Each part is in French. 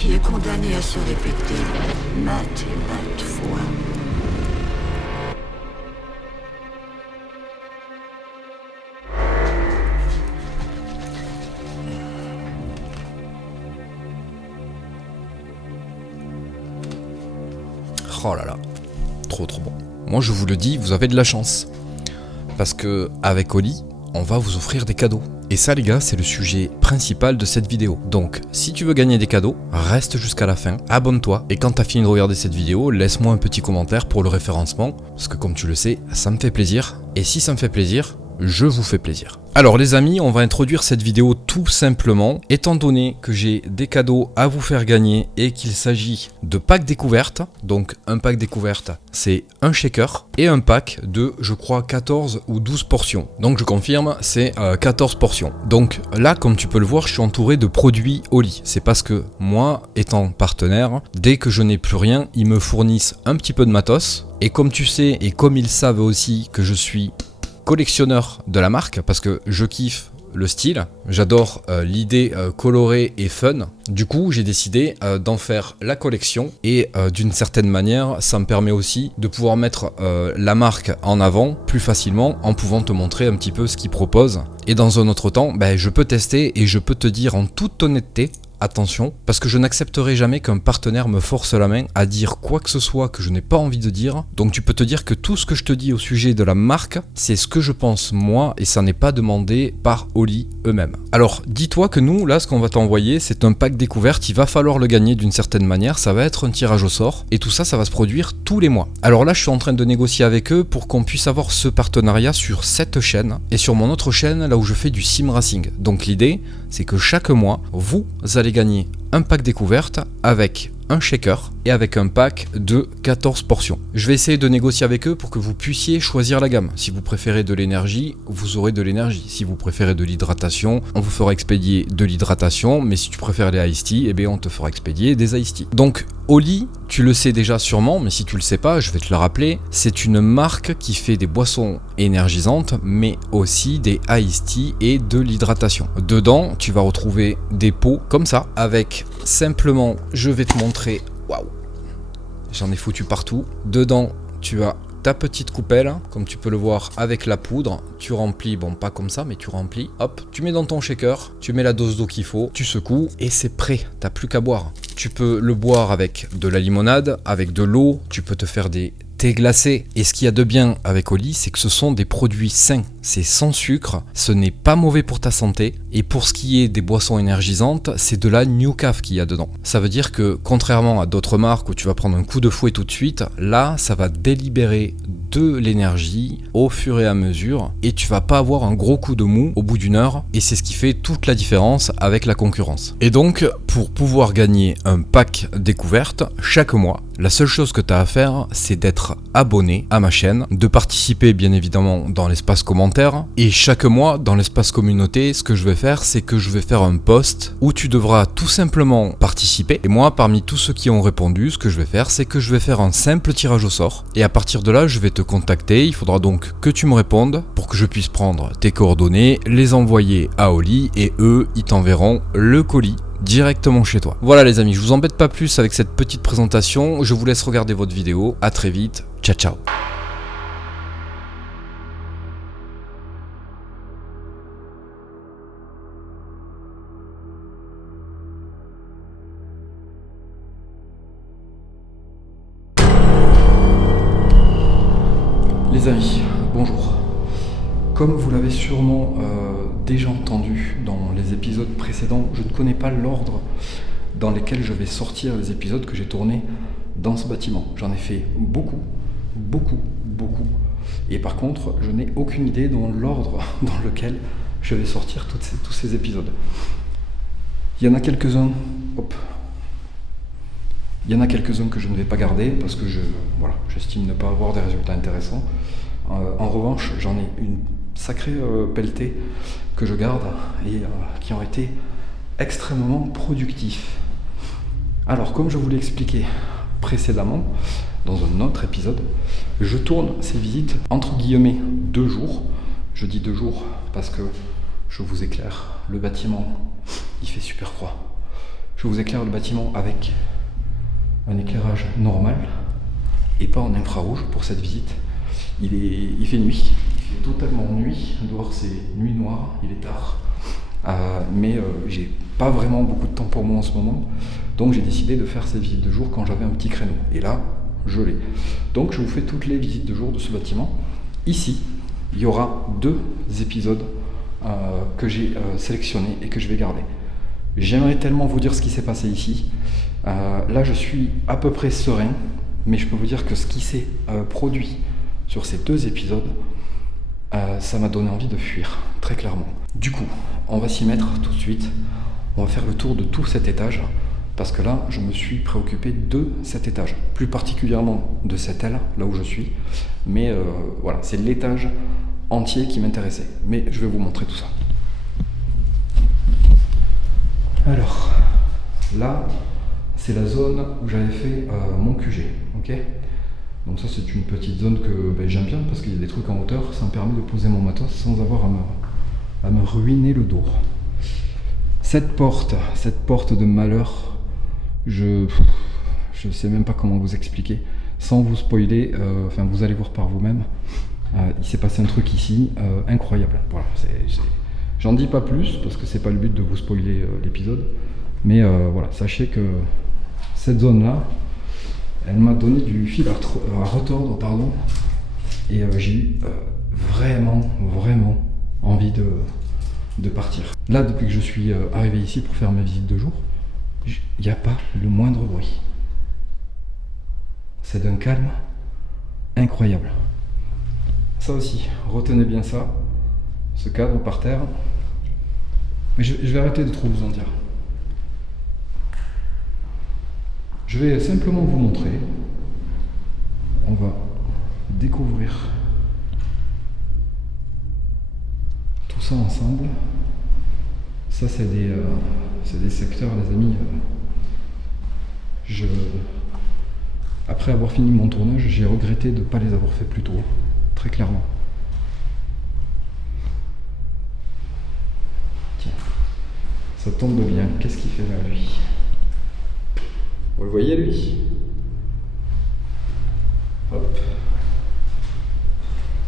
qui est condamné à se répéter maintes et maintes fois. Oh là là, trop bon. Moi je vous le dis, vous avez de la chance. Parce que avec Oli, on va vous offrir des cadeaux. Et ça les gars, c'est le sujet principal de cette vidéo. Donc si tu veux gagner des cadeaux, reste jusqu'à la fin, abonne-toi. Et quand t'as fini de regarder cette vidéo, laisse-moi un petit commentaire pour le référencement. Parce que comme tu le sais, ça me fait plaisir. Et si ça me fait plaisir, je vous fais plaisir. Alors les amis, on va introduire cette vidéo tout simplement, étant donné que j'ai des cadeaux à vous faire gagner et qu'il s'agit de packs découvertes. Donc un pack découverte, c'est un shaker et un pack de, je crois, 14 ou 12 portions. Donc je confirme, c'est 14 portions. Donc là, comme tu peux le voir, je suis entouré de produits Oli. C'est parce que moi, étant partenaire, dès que je n'ai plus rien, ils me fournissent un petit peu de matos. Et comme tu sais, et comme ils savent aussi que je suis collectionneur de la marque, parce que je kiffe le style, j'adore l'idée colorée et fun. Du coup, j'ai décidé d'en faire la collection et d'une certaine manière, ça me permet aussi de pouvoir mettre la marque en avant plus facilement en pouvant te montrer un petit peu ce qu'ils proposent. Et dans un autre temps, je peux tester et je peux te dire en toute honnêteté, attention, parce que je n'accepterai jamais qu'un partenaire me force la main à dire quoi que ce soit que je n'ai pas envie de dire. Donc tu peux te dire que tout ce que je te dis au sujet de la marque, c'est ce que je pense moi et ça n'est pas demandé par Oli eux-mêmes. Alors dis-toi que nous, là, ce qu'on va t'envoyer, c'est un pack découverte, il va falloir le gagner d'une certaine manière, ça va être un tirage au sort et tout ça, ça va se produire tous les mois. Alors là, je suis en train de négocier avec eux pour qu'on puisse avoir ce partenariat sur cette chaîne et sur mon autre chaîne, là où je fais du sim racing. Donc l'idée, c'est que chaque mois, vous allez gagner un pack découverte avec un shaker et avec un pack de 14 portions. Je vais essayer de négocier avec eux pour que vous puissiez choisir la gamme. Si vous préférez de l'énergie, vous aurez de l'énergie. Si vous préférez de l'hydratation, on vous fera expédier de l'hydratation. Mais si tu préfères les iced tea, eh bien on te fera expédier des iced tea. Donc Oli, tu le sais déjà sûrement, mais si tu le sais pas, je vais te le rappeler, c'est une marque qui fait des boissons énergisantes, mais aussi des iced tea et de l'hydratation. Dedans, tu vas retrouver des pots comme ça, avec simplement, je vais te montrer, waouh, j'en ai foutu partout. Dedans, tu as ta petite coupelle, comme tu peux le voir avec la poudre, tu remplis, bon pas comme ça, mais tu remplis, hop, tu mets dans ton shaker, tu mets la dose d'eau qu'il faut, tu secoues et c'est prêt, t'as plus qu'à boire. Tu peux le boire avec de la limonade, avec de l'eau, tu peux te faire des thés glacés. Et ce qu'il y a de bien avec Oli, c'est que ce sont des produits sains, c'est sans sucre, ce n'est pas mauvais pour ta santé. Et pour ce qui est des boissons énergisantes, c'est de la New Caf qu'il y a dedans. Ça veut dire que contrairement à d'autres marques où tu vas prendre un coup de fouet tout de suite, là ça va délibérer de l'énergie au fur et à mesure et tu vas pas avoir un gros coup de mou au bout d'une heure et c'est ce qui fait toute la différence avec la concurrence. Et donc pour pouvoir gagner un pack découverte chaque mois, la seule chose que tu as à faire, c'est d'être abonné à ma chaîne, de participer bien évidemment dans l'espace commentaire et chaque mois dans l'espace communauté, ce que je vais faire, c'est que je vais faire un post où tu devras tout simplement participer et moi parmi tous ceux qui ont répondu, ce que je vais faire, c'est que je vais faire un simple tirage au sort et à partir de là, je vais te contacter, il faudra donc que tu me répondes pour que je puisse prendre tes coordonnées, les envoyer à Oli et eux, ils t'enverront le colis directement chez toi. Voilà les amis, je vous embête pas plus avec cette petite présentation, je vous laisse regarder votre vidéo, à très vite, ciao ciao. Les amis, bonjour. Comme vous l'avez sûrement déjà entendu dans les épisodes précédents, je ne connais pas l'ordre dans lequel je vais sortir les épisodes que j'ai tournés dans ce bâtiment. J'en ai fait beaucoup. Et par contre, je n'ai aucune idée dans l'ordre dans lequel je vais sortir tous ces épisodes. Il y en a quelques-uns, il y en a quelques-uns que je ne vais pas garder parce que j'estime ne pas avoir des résultats intéressants. En revanche, j'en ai une sacrée pelletée que je garde et qui ont été extrêmement productifs. Alors, comme je vous l'ai expliqué précédemment, dans un autre épisode, je tourne ces visites entre guillemets 2 jours. Je dis 2 jours parce que je vous éclaire, le bâtiment, il fait super froid. Je vous éclaire le bâtiment avec un éclairage normal et pas en infrarouge pour cette visite. Il fait nuit, il fait totalement nuit. Dehors c'est nuit noire, il est tard. Mais j'ai pas vraiment beaucoup de temps pour moi en ce moment, donc j'ai décidé de faire ces visites de jour quand j'avais un petit créneau. Et là, je l'ai. Donc je vous fais toutes les visites de jour de ce bâtiment. Ici, il y aura 2 épisodes que j'ai sélectionnés et que je vais garder. J'aimerais tellement vous dire ce qui s'est passé ici. Là, je suis à peu près serein, mais je peux vous dire que ce qui s'est produit sur ces 2 épisodes, ça m'a donné envie de fuir, très clairement. Du coup, on va s'y mettre tout de suite. On va faire le tour de tout cet étage, parce que là, je me suis préoccupé de cet étage, plus particulièrement de cette aile, là où je suis. Mais voilà, c'est l'étage entier qui m'intéressait. Mais je vais vous montrer tout ça. Alors, là, c'est la zone où j'avais fait mon QG, ok ? Donc ça, c'est une petite zone que j'aime bien parce qu'il y a des trucs en hauteur, ça me permet de poser mon matos sans avoir à me ruiner le dos. Cette porte de malheur, je sais même pas comment vous expliquer, sans vous spoiler, enfin vous allez voir par vous-même, il s'est passé un truc ici, incroyable. Voilà, j'en dis pas plus parce que c'est pas le but de vous spoiler l'épisode, mais voilà, sachez que cette zone-là, elle m'a donné du fil à retordre, pardon, et j'ai eu vraiment envie de partir. Là, depuis que je suis arrivé ici pour faire mes visites de jour, il n'y a pas le moindre bruit. C'est d'un calme incroyable. Ça aussi, retenez bien ça, ce cadre par terre. Mais je vais arrêter de trop vous en dire. Je vais simplement vous montrer. On va découvrir tout ça ensemble. Ça, c'est des secteurs, les amis. Après avoir fini mon tournage, j'ai regretté de ne pas les avoir fait plus tôt, très clairement. Tiens, ça tombe bien. Qu'est-ce qu'il fait là, lui ? Vous le voyez, lui ? Hop.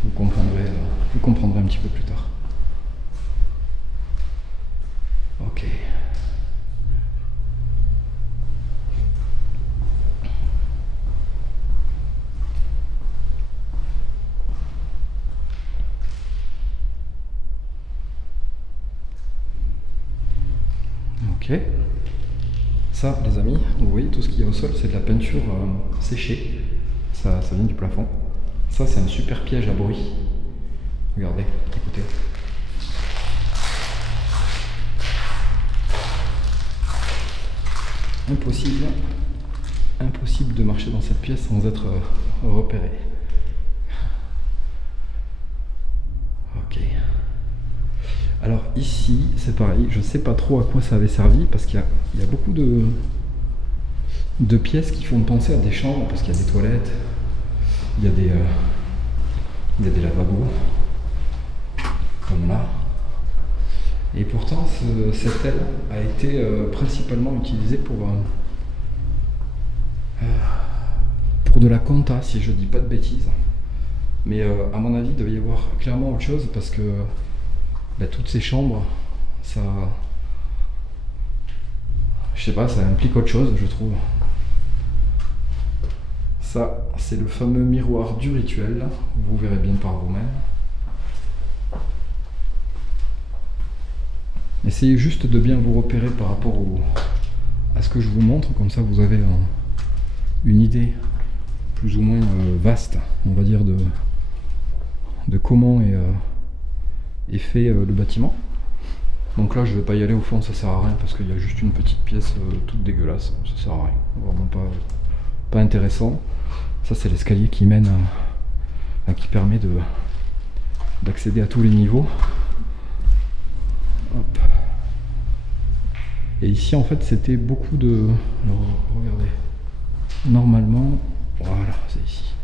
Vous comprendrez un petit peu plus tard. Ok. Ok. Ça, les amis, vous voyez tout ce qu'il y a au sol, c'est de la peinture séchée. Ça vient du plafond. Ça, c'est un super piège à bruit. Regardez, écoutez. Impossible de marcher dans cette pièce sans être repéré. Ok. Alors ici, c'est pareil, je sais pas trop à quoi ça avait servi parce qu'il y a beaucoup de pièces qui font penser à des chambres parce qu'il y a des toilettes, il y a des lavabos, comme là. Et pourtant, cette aile a été principalement utilisée pour de la compta, si je dis pas de bêtises. Mais à mon avis, il devait y avoir clairement autre chose parce que toutes ces chambres, ça, je sais pas, ça implique autre chose, je trouve. Ça, c'est le fameux miroir du rituel, vous verrez bien par vous-même. Essayez juste de bien vous repérer par rapport à ce que je vous montre, comme ça vous avez une idée plus ou moins vaste, on va dire, de comment est fait le bâtiment. Donc là je vais pas y aller au fond, ça sert à rien parce qu'il y a juste une petite pièce toute dégueulasse, ça sert à rien, vraiment pas intéressant. Ça c'est l'escalier qui mène qui permet d'accéder à tous les niveaux. Hop. Et ici en fait c'était beaucoup de... Alors, regardez, normalement, voilà, c'est ici.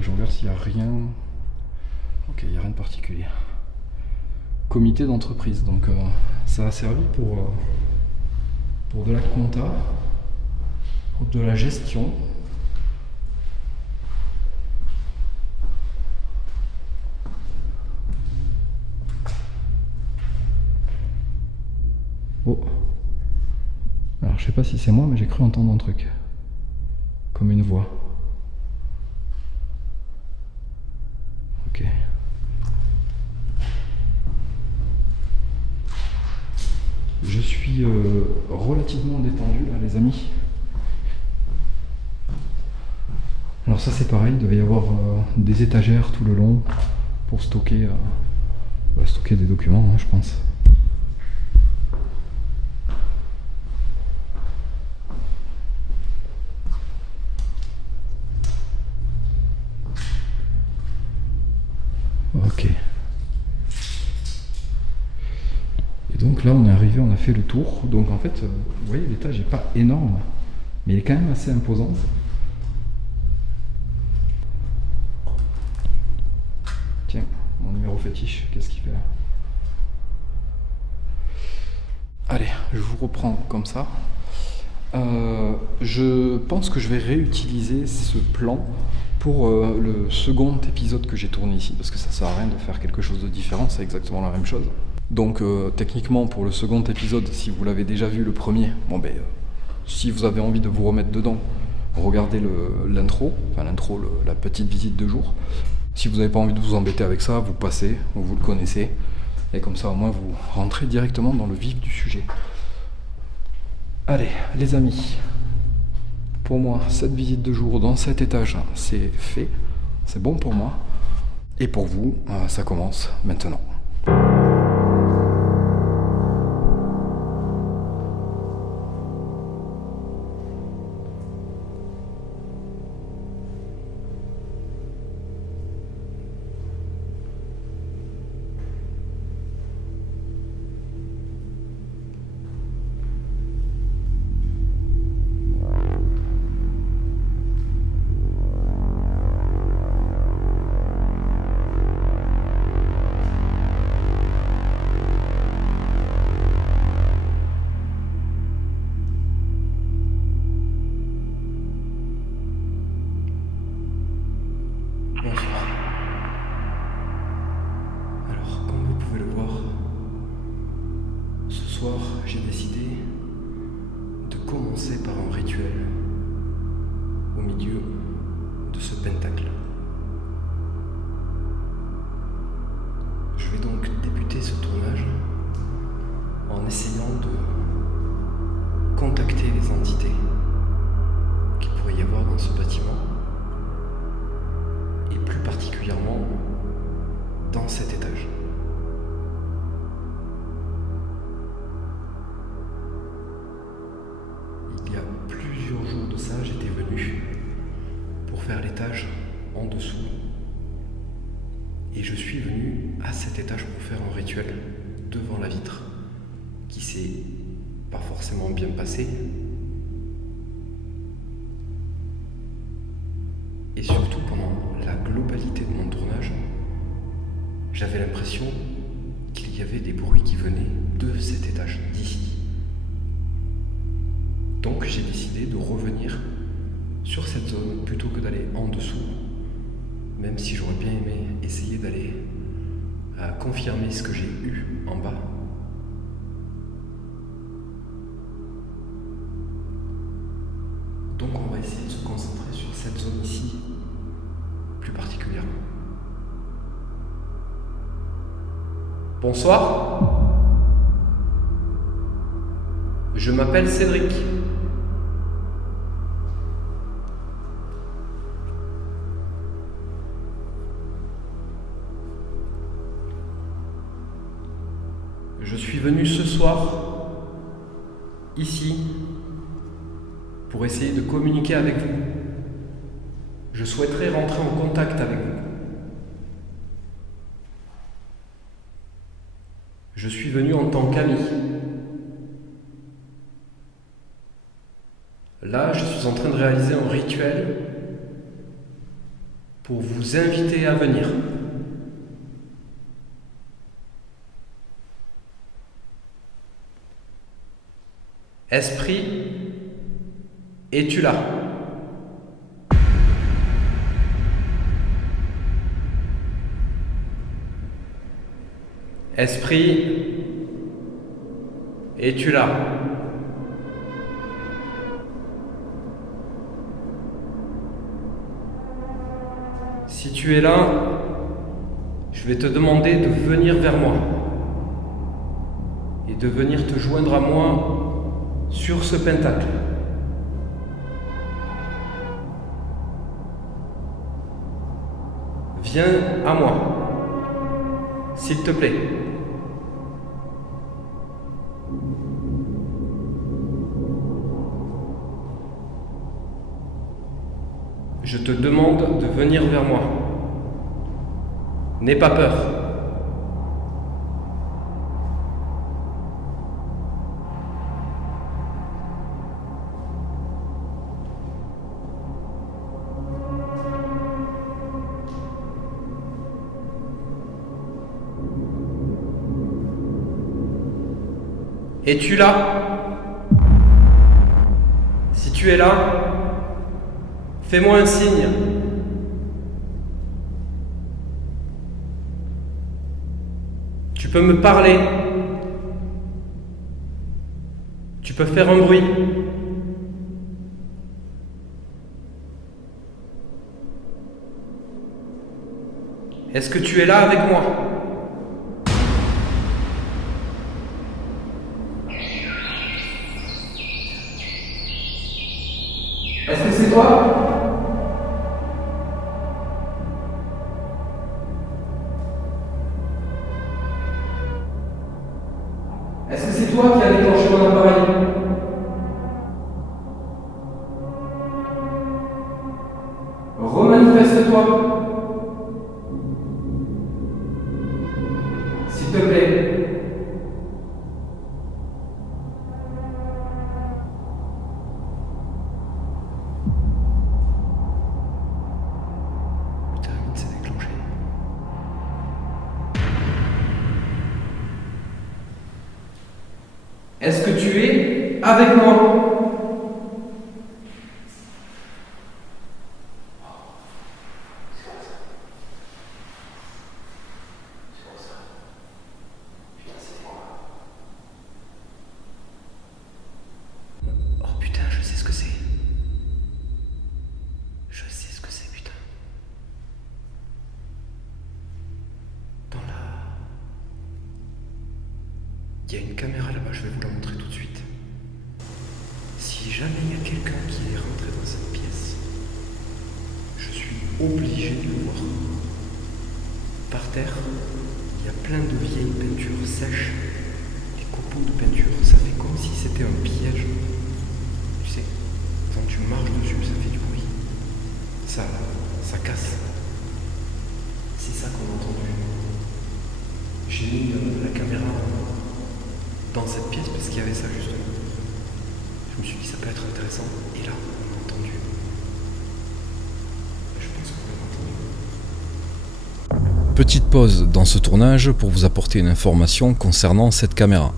Je regarde s'il n'y a rien. Ok, il n'y a rien de particulier. Comité d'entreprise, donc ça a servi pour pour de la compta, pour de la gestion. Oh. Alors je sais pas si c'est moi, mais j'ai cru entendre un truc. Comme une voix. Ok. Je suis relativement détendu là les amis. Alors ça c'est pareil, il devait y avoir des étagères tout le long pour stocker, stocker des documents hein, je pense. Ok. Et donc là on est arrivé, on a fait le tour. Donc en fait, vous voyez l'étage n'est pas énorme, mais il est quand même assez imposant. Tiens, mon numéro fétiche, qu'est-ce qu'il fait là? Allez, je vous reprends comme ça. Je pense que je vais réutiliser ce plan pour le second épisode que j'ai tourné ici, parce que ça sert à rien de faire quelque chose de différent, c'est exactement la même chose. Donc techniquement pour le second épisode, si vous l'avez déjà vu le premier, bon ben si vous avez envie de vous remettre dedans, regardez l'intro, la petite visite de jour. Si vous n'avez pas envie de vous embêter avec ça, vous passez, vous le connaissez, et comme ça au moins vous rentrez directement dans le vif du sujet. Allez les amis, pour moi cette visite de jour dans cet étage c'est fait, c'est bon pour moi, et pour vous ça commence maintenant. Bonsoir. Alors, comme vous pouvez le voir, ce soir, j'ai décidé de commencer par un rituel au milieu de ce pentacle. Je vais donc débuter ce tournage en essayant de contacter les entités qu'il pourrait y avoir dans ce bâtiment, et plus particulièrement dans cet étage. Il y a plusieurs jours de ça, j'étais venu pour faire l'étage en dessous, et je suis venu à cet étage pour faire un rituel devant la vitre qui s'est pas forcément bien passé, et surtout pendant la globalité de mon tournage, j'avais l'impression qu'il y avait des bruits qui venaient de cet étage, d'ici. Donc j'ai décidé de revenir sur cette zone plutôt que d'aller en dessous, même si j'aurais bien aimé essayer d'aller confirmer ce que j'ai eu en bas. Donc on va essayer de se concentrer sur cette zone ici, plus particulièrement. Bonsoir. Je m'appelle Cédric. Je suis venu ce soir, ici, pour essayer de communiquer avec vous. Je souhaiterais rentrer en contact avec vous. Je suis venu en tant qu'ami. Là, je suis en train de réaliser un rituel pour vous inviter à venir. Esprit, es-tu là? Esprit, es-tu là? Si tu es là, je vais te demander de venir vers moi et de venir te joindre à moi sur ce pentacle. Viens à moi, s'il te plaît. Je te demande de venir vers moi. N'aie pas peur. Es-tu là? Si tu es là, fais-moi un signe. Tu peux me parler. Tu peux faire un bruit. Est-ce que tu es là avec moi? Est-ce que c'est toi? Est-ce que c'est toi qui as déclenché mon appareil? Remanifeste-toi. S'il te plaît. Putain, il s'est déclenché. Est-ce que tu es avec moi? Oh putain, je sais ce que c'est. Je sais ce que c'est, putain. Dans la... Il y a une caméra là-bas, je vais vous la montrer tout de suite. Si jamais il y a quelqu'un qui est rentré dans cette pièce, je suis obligé de le voir. Par terre, il y a plein de vieilles peintures sèches. Les copeaux de peinture, ça fait comme si c'était un piège. Tu sais, quand tu marches dessus, ça fait du bruit. Ça casse. C'est ça qu'on a entendu. J'ai mis la caméra dans cette pièce parce qu'il y avait ça justement. Je me suis dit ça peut être intéressant. Et là, on a entendu. Je pense qu'on a entendu. Petite pause dans ce tournage pour vous apporter une information concernant cette caméra.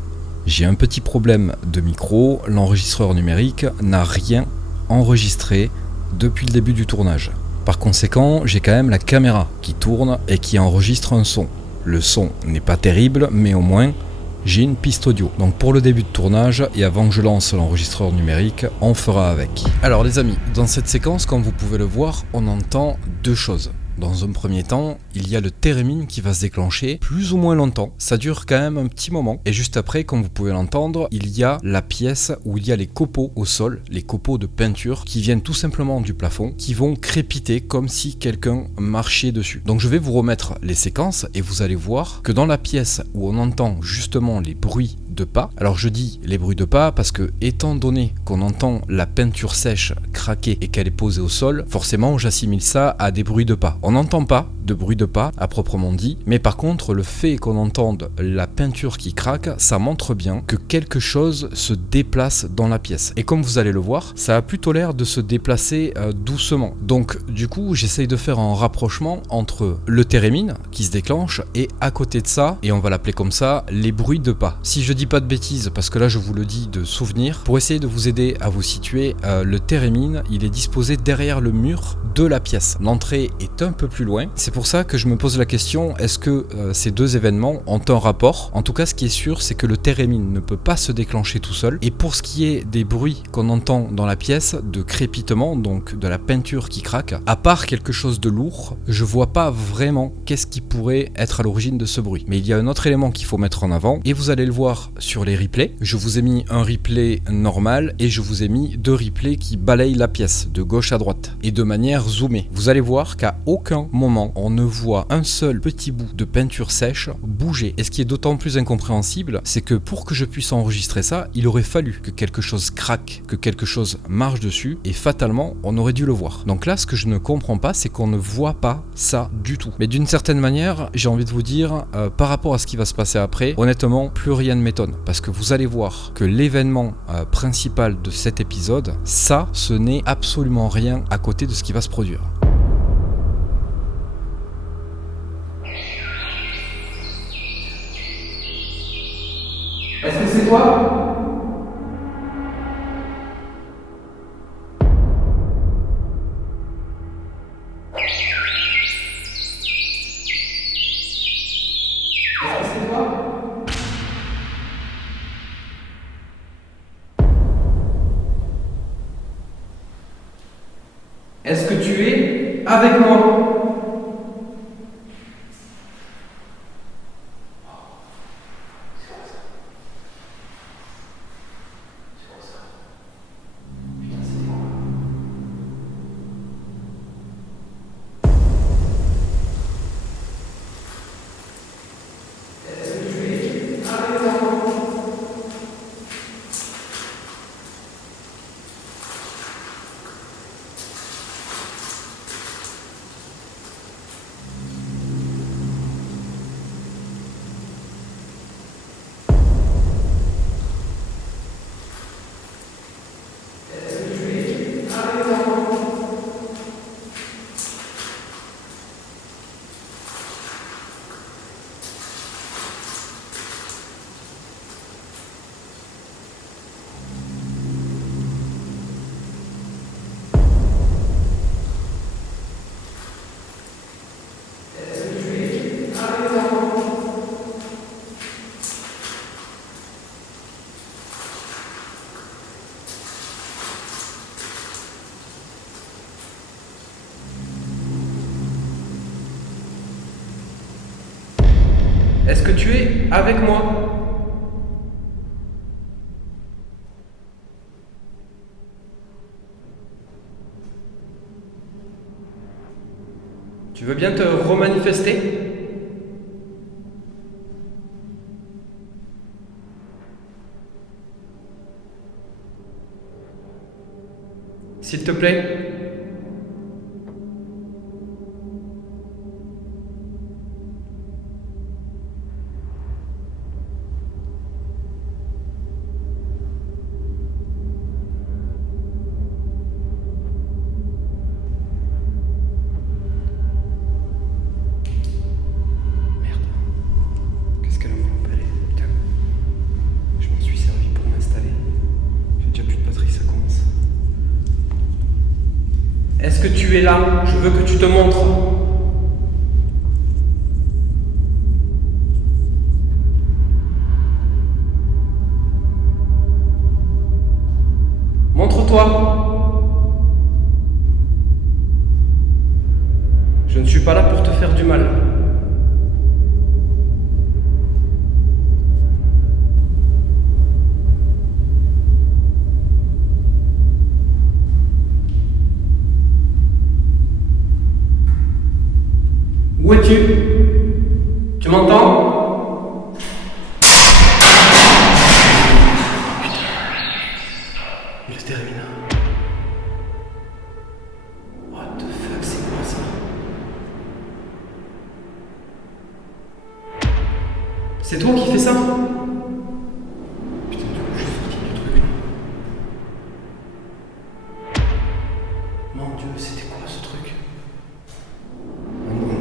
J'ai un petit problème de micro, l'enregistreur numérique n'a rien enregistré depuis le début du tournage. Par conséquent, j'ai quand même la caméra qui tourne et qui enregistre un son. Le son n'est pas terrible, mais au moins j'ai une piste audio. Donc pour le début de tournage et avant que je lance l'enregistreur numérique, on fera avec. Alors les amis, dans cette séquence, comme vous pouvez le voir, on entend deux choses. Dans un premier temps, il y a le térémine qui va se déclencher plus ou moins longtemps. Ça dure quand même un petit moment. Et juste après, comme vous pouvez l'entendre, il y a la pièce où il y a les copeaux au sol, les copeaux de peinture qui viennent tout simplement du plafond, qui vont crépiter comme si quelqu'un marchait dessus. Donc je vais vous remettre les séquences et vous allez voir que dans la pièce où on entend justement les bruits de pas, alors je dis les bruits de pas parce que étant donné qu'on entend la peinture sèche craquer et qu'elle est posée au sol, forcément j'assimile ça à des bruits de pas. On n'entend pas de bruit de pas à proprement dit, mais par contre le fait qu'on entende la peinture qui craque, ça montre bien que quelque chose se déplace dans la pièce. Et comme vous allez le voir, ça a plutôt l'air de se déplacer doucement. Donc du coup j'essaye de faire un rapprochement entre le térémine qui se déclenche et à côté de ça, et on va l'appeler comme ça, les bruits de pas. Si je dis pas de bêtises, parce que là je vous le dis de souvenir, pour essayer de vous aider à vous situer, le térémine il est disposé derrière le mur de la pièce. L'entrée est un peu plus loin, c'est pour ça que je me pose la question, est-ce que ces deux événements ont un rapport? En tout cas ce qui est sûr c'est que le térémine ne peut pas se déclencher tout seul, et pour ce qui est des bruits qu'on entend dans la pièce, de crépitement, donc de la peinture qui craque, à part quelque chose de lourd, je vois pas vraiment qu'est-ce qui pourrait être à l'origine de ce bruit. Mais il y a un autre élément qu'il faut mettre en avant, et vous allez le voir sur les replays. Je vous ai mis un replay normal, et je vous ai mis deux replays qui balayent la pièce, de gauche à droite, et de manière zoomée. Vous allez voir qu'à aucun moment, on ne voit un seul petit bout de peinture sèche bouger. Et ce qui est d'autant plus incompréhensible, c'est que pour que je puisse enregistrer ça, il aurait fallu que quelque chose craque, que quelque chose marche dessus, et fatalement, on aurait dû le voir. Donc là, ce que je ne comprends pas, c'est qu'on ne voit pas ça du tout. Mais d'une certaine manière, j'ai envie de vous dire, par rapport à ce qui va se passer après, honnêtement, plus rien ne m'étonne. Parce que vous allez voir que l'événement principal de cet épisode, ça, ce n'est absolument rien à côté de ce qui va se produire. Est-ce que c'est toi? Est-ce que tu es avec moi? Est-ce que tu es avec moi? Tu veux bien te remanifester? S'il te plaît? Est-ce que tu es là? Je veux que tu te montres. Montre-toi. Je ne suis pas là pour te faire du mal. Où es-tu? Tu m'entends? Il se termine. What the fuck, c'est quoi ça? C'est toi qui fais ça? Putain, du coup, je suis sorti du truc là. Mon Dieu, c'était quoi ce truc? Ah non,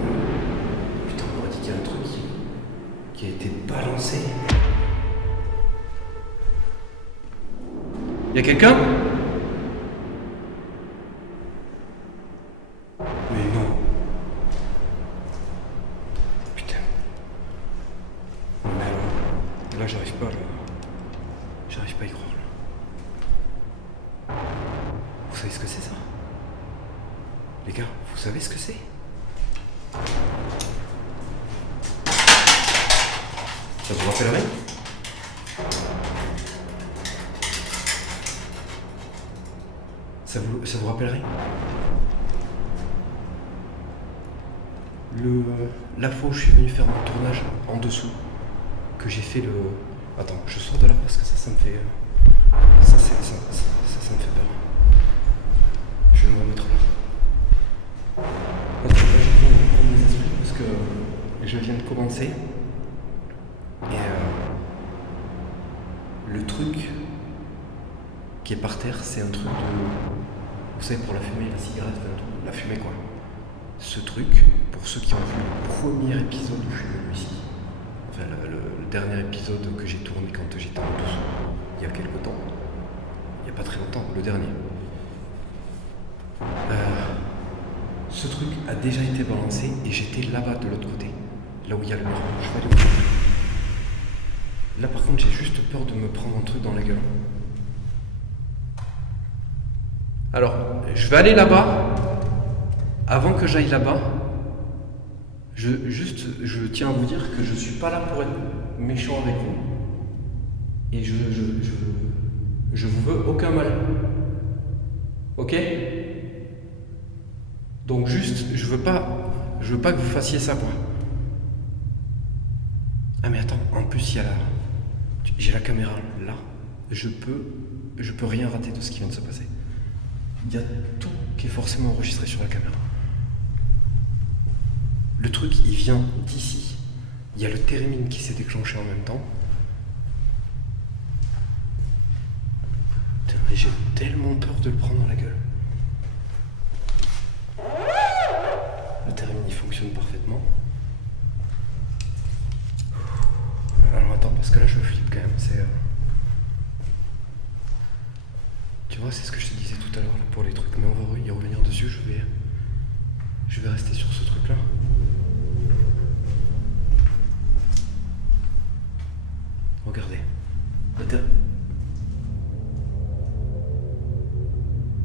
putain, on m'a dit qu'il y a un truc qui a été balancé. Y'a quelqu'un? Mais non. Putain. Mais là, j'arrive pas à y croire là. Vous savez ce que c'est ça? Les gars, vous savez ce que c'est? Ça vous rappelle rien? Ça vous rappelle rien? La fois où je suis venu faire mon tournage en dessous, que j'ai fait le... Attends, je sors de là parce que ça me fait... Ça me fait peur. Je vais me remettre là. Attends, là, je viens de prendre mes esprits parce que je viens de commencer. Et le truc qui est par terre, c'est un truc de... Vous savez, pour la fumée, la cigarette, la fumée quoi. Ce truc, pour ceux qui ont vu le premier épisode où je suis venu ici, enfin le dernier épisode que j'ai tourné quand j'étais en dessous, il y a quelque temps, il n'y a pas très longtemps, le dernier. Ce truc a déjà été balancé et j'étais là-bas de l'autre côté, là où il y a le miroir. Je vais aller où? Là par contre j'ai juste peur de me prendre un truc dans la gueule. Alors, je vais aller là-bas. Avant que j'aille là-bas, je tiens à vous dire que je suis pas là pour être méchant avec vous. Et je vous veux aucun mal. Ok? Donc juste, je veux pas que vous fassiez ça, quoi. Ah mais attends, en plus j'ai la caméra là. Je peux rien rater de ce qui vient de se passer. Il y a tout qui est forcément enregistré sur la caméra. Le truc, il vient d'ici. Il y a le térémine qui s'est déclenché en même temps. Putain, et j'ai tellement peur de le prendre dans la gueule. Le térémine, il fonctionne parfaitement. Alors attends, parce que là, je flippe quand même. Tu vois, c'est ce que je te disais tout à l'heure pour les trucs, mais on va y revenir dessus. Je vais rester sur ce truc-là. Regardez.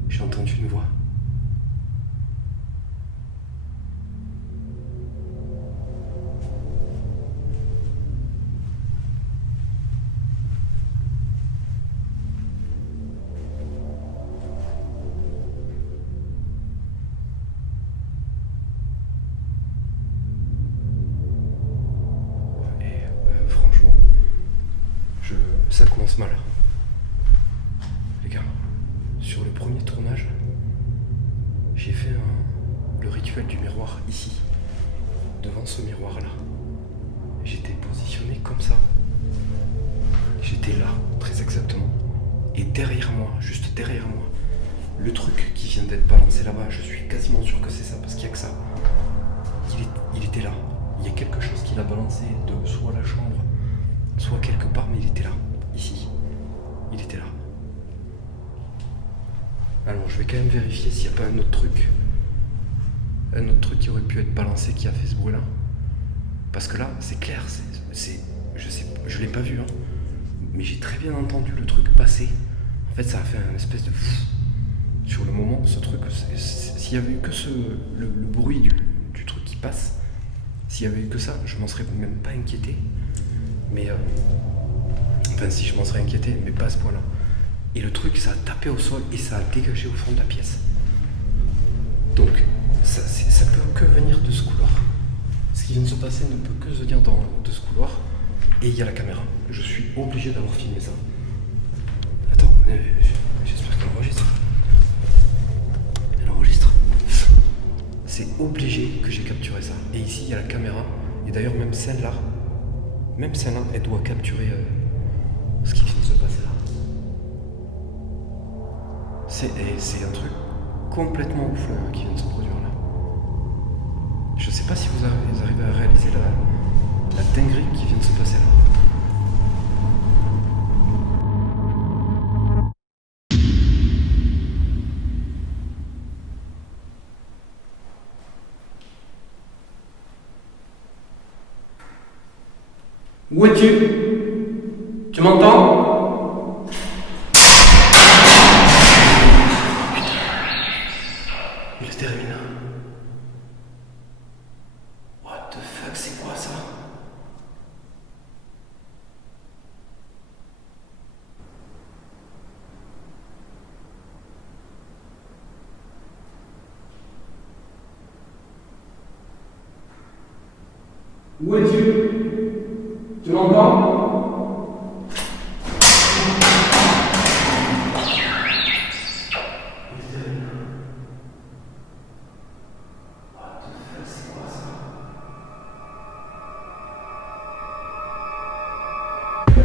J'ai entendu une voix. Ça commence mal. Les gars, sur le premier tournage, j'ai fait le rituel du miroir ici, devant ce miroir-là. J'étais positionné comme ça. J'étais là, très exactement. Et derrière moi, juste derrière moi, le truc qui vient d'être balancé là-bas, je suis quasiment sûr que c'est ça, parce qu'il n'y a que ça. Il était là. Il y a quelque chose qui l'a balancé de soit la chambre, soit quelque part, mais il était là. Ici, il était là. Alors je vais quand même vérifier s'il n'y a pas un autre truc qui aurait pu être balancé qui a fait ce bruit là. Parce que là, c'est clair, je l'ai pas vu, hein, mais j'ai très bien entendu le truc passer. En fait, ça a fait un espèce de... Sur le moment, ce truc, s'il y avait eu que le bruit du truc qui passe, s'il y avait eu que ça, je m'en serais même pas inquiété. Mais... Enfin, si je m'en serais inquiété, mais pas à ce point-là. Et le truc, ça a tapé au sol et ça a dégagé au fond de la pièce. Donc, ça peut que venir de ce couloir. Ce qui vient de se passer ne peut que venir de ce couloir. Et il y a la caméra. Je suis obligé d'avoir filmé ça. Attends, j'espère qu'elle enregistre. Elle enregistre. C'est obligé que j'ai capturé ça. Et ici, il y a la caméra. Et d'ailleurs, même celle-là, Même celle-là, elle doit capturer ce qui vient de se passer là. C'est un truc complètement ouf là, qui vient de se produire là. Je sais pas si vous arrivez à réaliser la dinguerie qui vient de se passer là. Où es-tu? Tu m'entends? Putain. Il est terminé. What the fuck, c'est quoi ça? Où es-tu? Tu m'entends?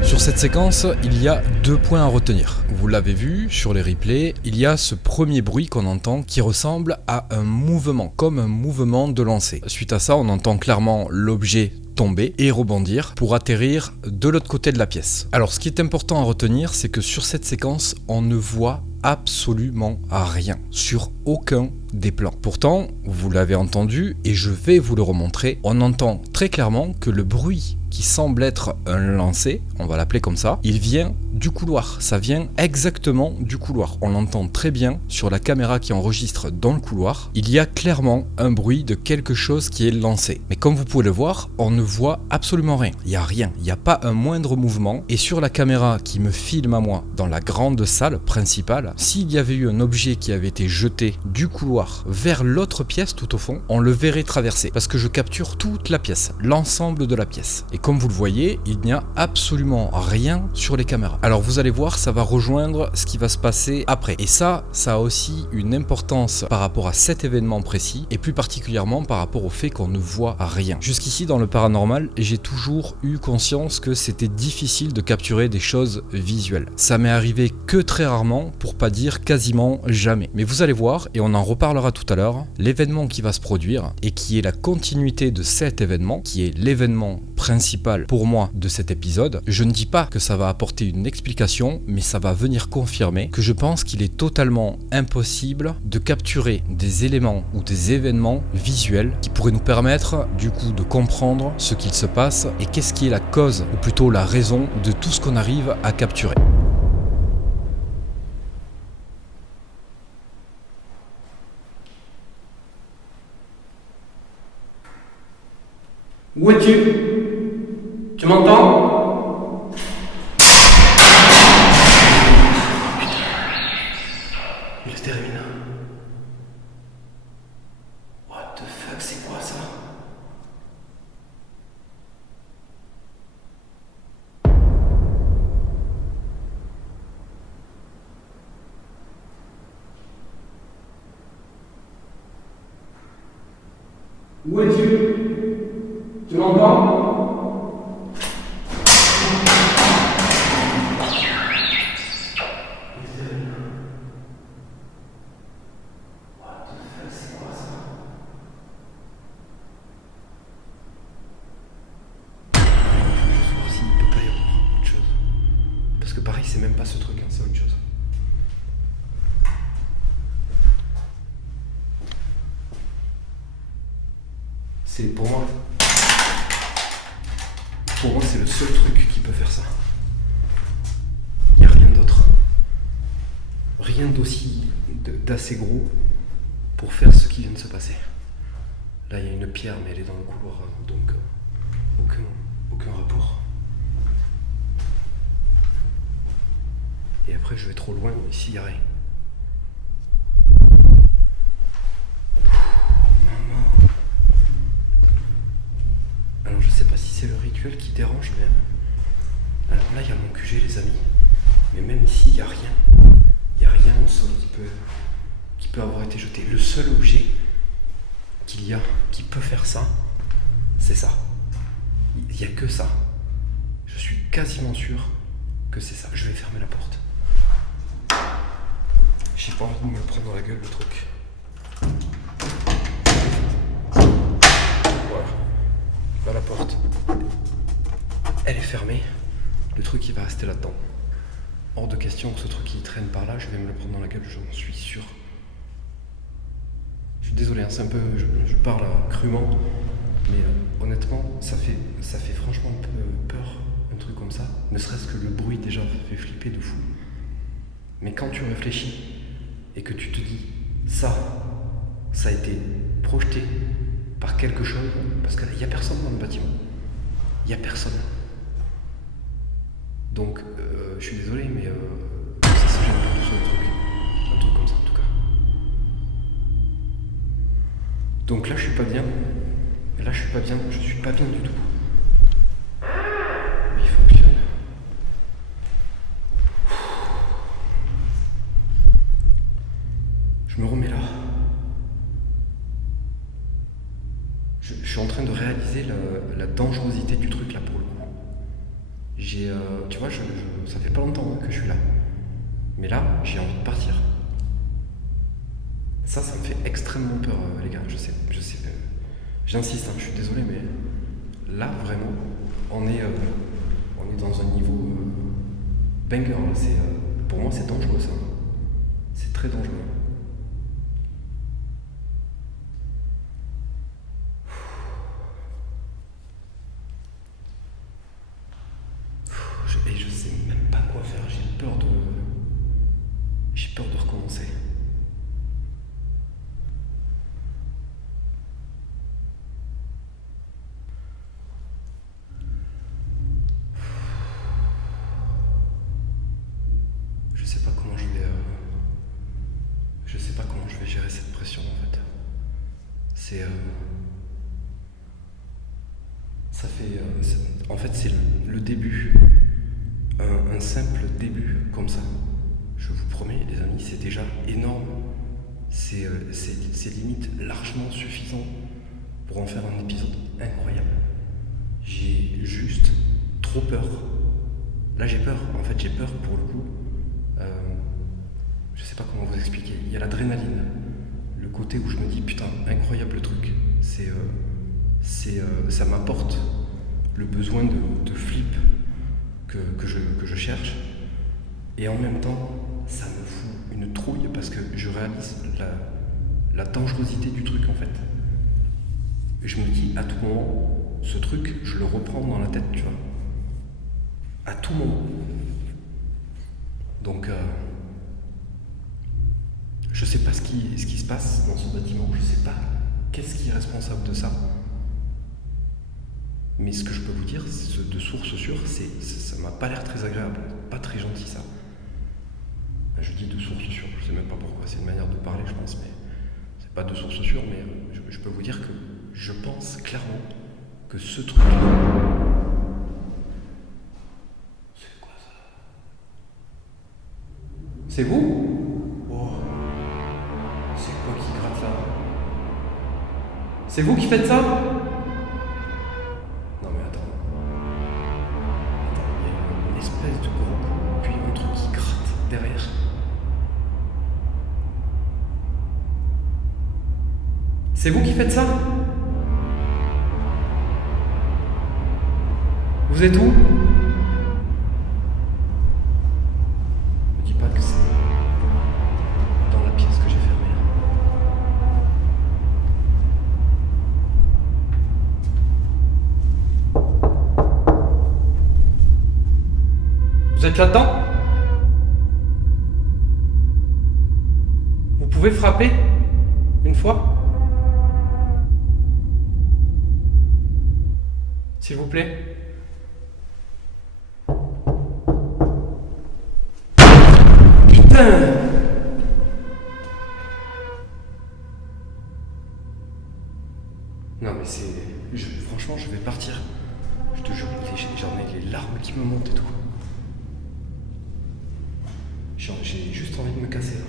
Sur cette séquence, il y a 2 points à retenir. Vous l'avez vu sur les replays, il y a ce premier bruit qu'on entend qui ressemble à un mouvement, comme un mouvement de lancer. Suite à ça, on entend clairement l'objet tomber et rebondir pour atterrir de l'autre côté de la pièce. Alors ce qui est important à retenir, c'est que sur cette séquence, on ne voit absolument rien sur aucun des plans. Pourtant, vous l'avez entendu et je vais vous le remontrer, on entend très clairement que le bruit qui semble être un lancer, on va l'appeler comme ça, il vient du couloir, ça vient exactement du couloir. On l'entend très bien sur la caméra qui enregistre dans le couloir, il y a clairement un bruit de quelque chose qui est lancé. Mais comme vous pouvez le voir, on ne voit absolument rien, il n'y a pas un moindre mouvement et sur la caméra qui me filme à moi dans la grande salle principale, s'il y avait eu un objet qui avait été jeté du couloir vers l'autre pièce tout au fond, on le verrait traverser parce que je capture toute la pièce, l'ensemble de la pièce. Et comme vous le voyez, il n'y a absolument rien sur les caméras. Alors vous allez voir, ça va rejoindre ce qui va se passer après. Et ça a aussi une importance par rapport à cet événement précis et plus particulièrement par rapport au fait qu'on ne voit rien. Jusqu'ici dans le paranormal, j'ai toujours eu conscience que c'était difficile de capturer des choses visuelles. Ça m'est arrivé que très rarement, pour pas dire quasiment jamais. Mais vous allez voir, et on en reparlera tout à l'heure, l'événement qui va se produire et qui est la continuité de cet événement, qui est l'événement principal pour moi de cet épisode. Je ne dis pas que ça va apporter une explication, mais ça va venir confirmer que je pense qu'il est totalement impossible de capturer des éléments ou des événements visuels qui pourraient nous permettre du coup de comprendre ce qu'il se passe et qu'est-ce qui est la cause ou plutôt la raison de tout ce qu'on arrive à capturer. Où es-tu? Tu m'entends? Putain. Il est terminé. What the fuck, c'est quoi ça? Où es-tu? Tu m'entends? Pareil, c'est même pas ce truc, hein, c'est autre chose. C'est pour moi, c'est le seul truc qui peut faire ça. Il n'y a rien d'autre. Rien d'assez gros pour faire ce qui vient de se passer. Là, il y a une pierre, mais elle est dans le couloir, donc aucun rapport. Et après, je vais trop loin, ici, il n'y a rien. Maman. Alors, je sais pas si c'est le rituel qui dérange, mais... Alors là, il y a mon QG, les amis. Mais même ici, il n'y a rien. Il n'y a rien au sol qui peut avoir été jeté. Le seul objet qu'il y a qui peut faire ça, c'est ça. Il n'y a que ça. suis quasiment sûr que c'est ça. Je vais fermer la porte. J'ai pas envie de me le prendre dans la gueule le truc. Voilà. Là la porte. Elle est fermée. Le truc il va rester là-dedans. Hors de question que ce truc il traîne par là, je vais me le prendre dans la gueule, j'en suis sûr. Je suis désolé, hein, c'est un peu. Je parle crûment, mais honnêtement, ça fait franchement un peu peur, un truc comme ça. Ne serait-ce que le bruit déjà fait flipper de fou. Mais quand tu réfléchis et que tu te dis, ça a été projeté par quelque chose, parce qu'il n'y a personne dans le bâtiment. Il n'y a personne. Donc, je suis désolé, mais ça c'est jamais plus sur le truc. Un truc comme ça en tout cas. Donc là je suis pas bien. Là je suis pas bien, je suis pas bien du tout. Mais il fonctionne. Je me remets là. Je suis en train de réaliser la dangerosité du truc là pour le coup. Tu vois, ça fait pas longtemps que je suis là. Mais là, j'ai envie de partir. Ça me fait extrêmement peur, les gars. Je sais. J'insiste, hein, je suis désolé, mais là, vraiment, on est dans un niveau banger. Là. Pour moi, c'est dangereux, ça. C'est très dangereux. Et je sais même pas quoi faire. J'ai peur de recommencer. Je sais pas comment je vais gérer cette pression en fait. En fait c'est le début, un simple début comme ça. Je vous promets les amis, c'est déjà énorme. C'est limite largement suffisant pour en faire un épisode incroyable. J'ai juste trop peur. Là j'ai peur, en fait j'ai peur pour le coup. Je sais pas comment vous expliquer. Il y a l'adrénaline, le côté où je me dis putain incroyable le truc. Ça m'apporte le besoin de flip que je cherche. Et en même temps, ça me fout une trouille parce que je réalise la dangerosité du truc en fait. Et je me dis à tout moment, ce truc, je le reprends dans la tête, tu vois. À tout moment. Donc, je sais pas ce qui se passe dans ce bâtiment, je sais pas qu'est-ce qui est responsable de ça. Mais ce que je peux vous dire, de source sûre, ça m'a pas l'air très agréable, pas très gentil ça. Je dis de source sûre, je sais même pas pourquoi, c'est une manière de parler je pense, mais c'est pas de source sûre, mais je peux vous dire que je pense clairement que ce truc-là... C'est quoi ça? C'est vous? Oh. C'est quoi qui gratte là? C'est vous qui faites ça? Non mais attends. Il y a une espèce de gros coup, puis un truc qui gratte derrière. C'est vous qui faites ça? Vous êtes où? Me dis pas que c'est dans la pièce que j'ai fermée. Vous êtes là-dedans? Vous pouvez frapper une fois? S'il vous plaît. Putain! Non mais franchement je vais partir. Je te jure, j'en ai les larmes qui me montent et tout. J'ai juste envie de me casser là.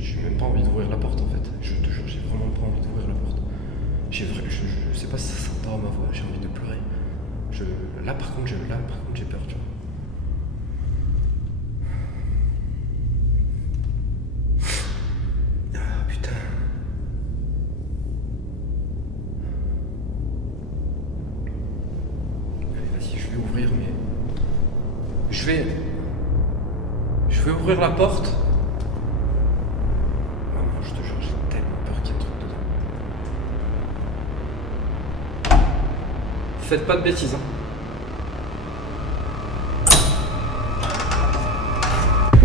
J'ai même pas envie d'ouvrir la porte en fait. Je te jure, j'ai vraiment pas envie. Je sais pas si ça s'entend à ma voix, j'ai envie de pleurer. Là par contre j'ai peur, tu vois. Ah putain. Allez, vas-y, je vais ouvrir, mais... Je vais ouvrir la porte. Maman, je te jure, j'ai tellement peur qu'il y ait un truc dedans. Faites pas de bêtises, hein.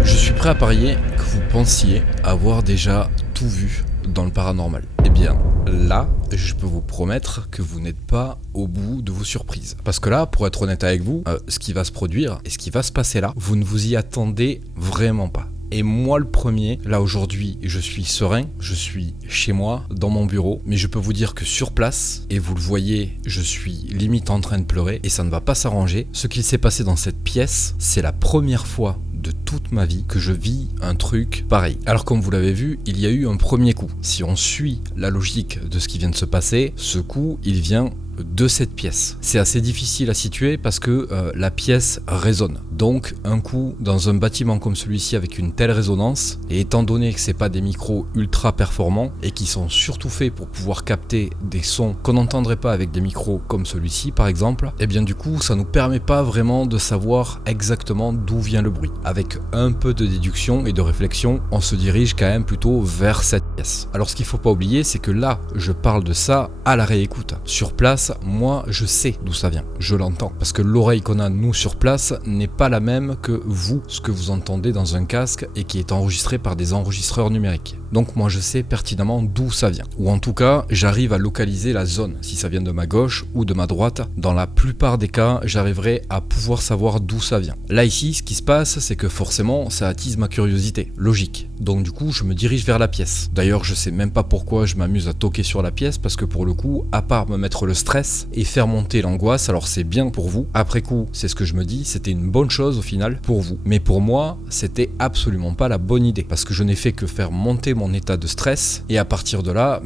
Je suis prêt à parier que vous pensiez avoir déjà tout vu dans le paranormal. Eh bien, là, je peux vous promettre que vous n'êtes pas au bout de vos surprises. Parce que là, pour être honnête avec vous, ce qui va se produire et ce qui va se passer là, vous ne vous y attendez vraiment pas. Et moi le premier, là aujourd'hui je suis serein, je suis chez moi, dans mon bureau, mais je peux vous dire que sur place, et vous le voyez, je suis limite en train de pleurer et ça ne va pas s'arranger. Ce qu'il s'est passé dans cette pièce, c'est la première fois de toute ma vie que je vis un truc pareil. Alors comme vous l'avez vu, il y a eu un premier coup. Si on suit la logique de ce qui vient de se passer, ce coup, il vient de cette pièce. C'est assez difficile à situer parce que la pièce résonne. Donc un coup dans un bâtiment comme celui-ci avec une telle résonance, et étant donné que c'est pas des micros ultra performants et qui sont surtout faits pour pouvoir capter des sons qu'on n'entendrait pas avec des micros comme celui-ci par exemple, et bien du coup ça nous permet pas vraiment de savoir exactement d'où vient le bruit. Avec un peu de déduction et de réflexion, on se dirige quand même plutôt vers cette pièce. Alors ce qu'il faut pas oublier, c'est que là je parle de ça à la réécoute. Sur place, moi je sais d'où ça vient, je l'entends, parce que l'oreille qu'on a nous sur place n'est pas la même que vous, ce que vous entendez dans un casque et qui est enregistré par des enregistreurs numériques. Donc moi je sais pertinemment d'où ça vient, ou en tout cas j'arrive à localiser la zone, si ça vient de ma gauche ou de ma droite. Dans la plupart des cas, j'arriverai à pouvoir savoir d'où ça vient. Là ici, ce qui se passe, c'est que forcément ça attise ma curiosité, logique. Donc du coup je me dirige vers la pièce. D'ailleurs je sais même pas pourquoi je m'amuse à toquer sur la pièce, parce que pour le coup, à part me mettre le stress et faire monter l'angoisse, alors c'est bien pour vous. Après coup, c'est ce que je me dis, c'était une bonne chose au final pour vous. Mais pour moi, c'était absolument pas la bonne idée, parce que je n'ai fait que faire monter mon état de stress, et à partir de là,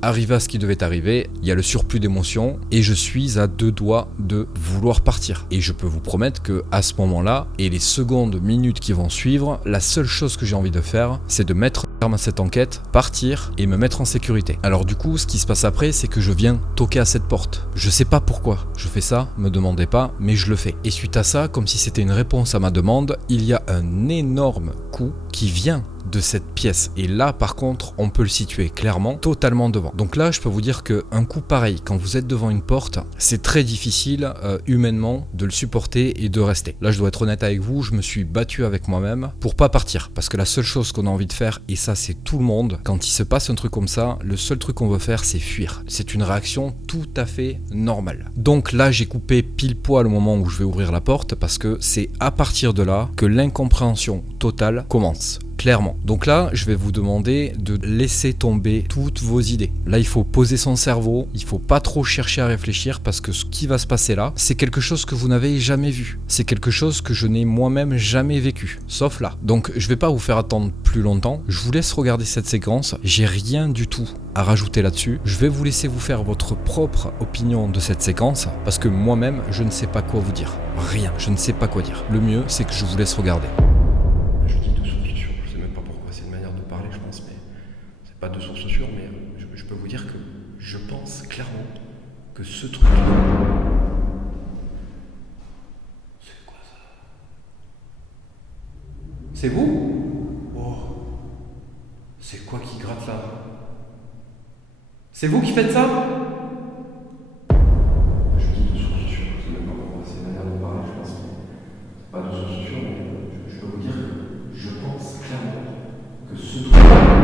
arrivé à ce qui devait arriver, il y a le surplus d'émotions et je suis à 2 doigts de vouloir partir. Et je peux vous promettre que à ce moment-là, et les secondes, minutes qui vont suivre, la seule chose que j'ai envie de faire, c'est de mettre terme à cette enquête, partir et me mettre en sécurité. Alors du coup, ce qui se passe après, c'est que je viens toquer à cette porte. Je sais pas pourquoi je fais ça, me demandez pas, mais je le fais. Et suite à ça, comme si c'était une réponse à ma demande, il y a un énorme coup qui vient de cette pièce, et là par contre on peut le situer clairement totalement devant. Donc là je peux vous dire que un coup pareil, quand vous êtes devant une porte, c'est très difficile humainement de le supporter et de rester. Là je dois être honnête avec vous, je me suis battu avec moi-même pour pas partir, parce que la seule chose qu'on a envie de faire, et ça c'est tout le monde, quand il se passe un truc comme ça, le seul truc qu'on veut faire c'est fuir. C'est une réaction tout à fait normale. Donc là j'ai coupé pile poil au moment où je vais ouvrir la porte, parce que c'est à partir de là que l'incompréhension totale commence. Clairement. Donc là, je vais vous demander de laisser tomber toutes vos idées. Là, il faut poser son cerveau, il faut pas trop chercher à réfléchir, parce que ce qui va se passer là, c'est quelque chose que vous n'avez jamais vu. C'est quelque chose que je n'ai moi-même jamais vécu, sauf là. Donc, je vais pas vous faire attendre plus longtemps. Je vous laisse regarder cette séquence. J'ai rien du tout à rajouter là-dessus. Je vais vous laisser vous faire votre propre opinion de cette séquence, parce que moi-même, je ne sais pas quoi vous dire. Rien. Je ne sais pas quoi dire. Le mieux, c'est que je vous laisse regarder. Pas de source sûre, mais je peux vous dire que je pense clairement que ce truc... C'est quoi ça? C'est vous? Oh. C'est quoi qui gratte là? C'est vous qui faites ça? Je dis de source sûre, je sais même pas pourquoi, c'est une manière de parler, je pense. Pas de source sûre, mais je peux vous dire que je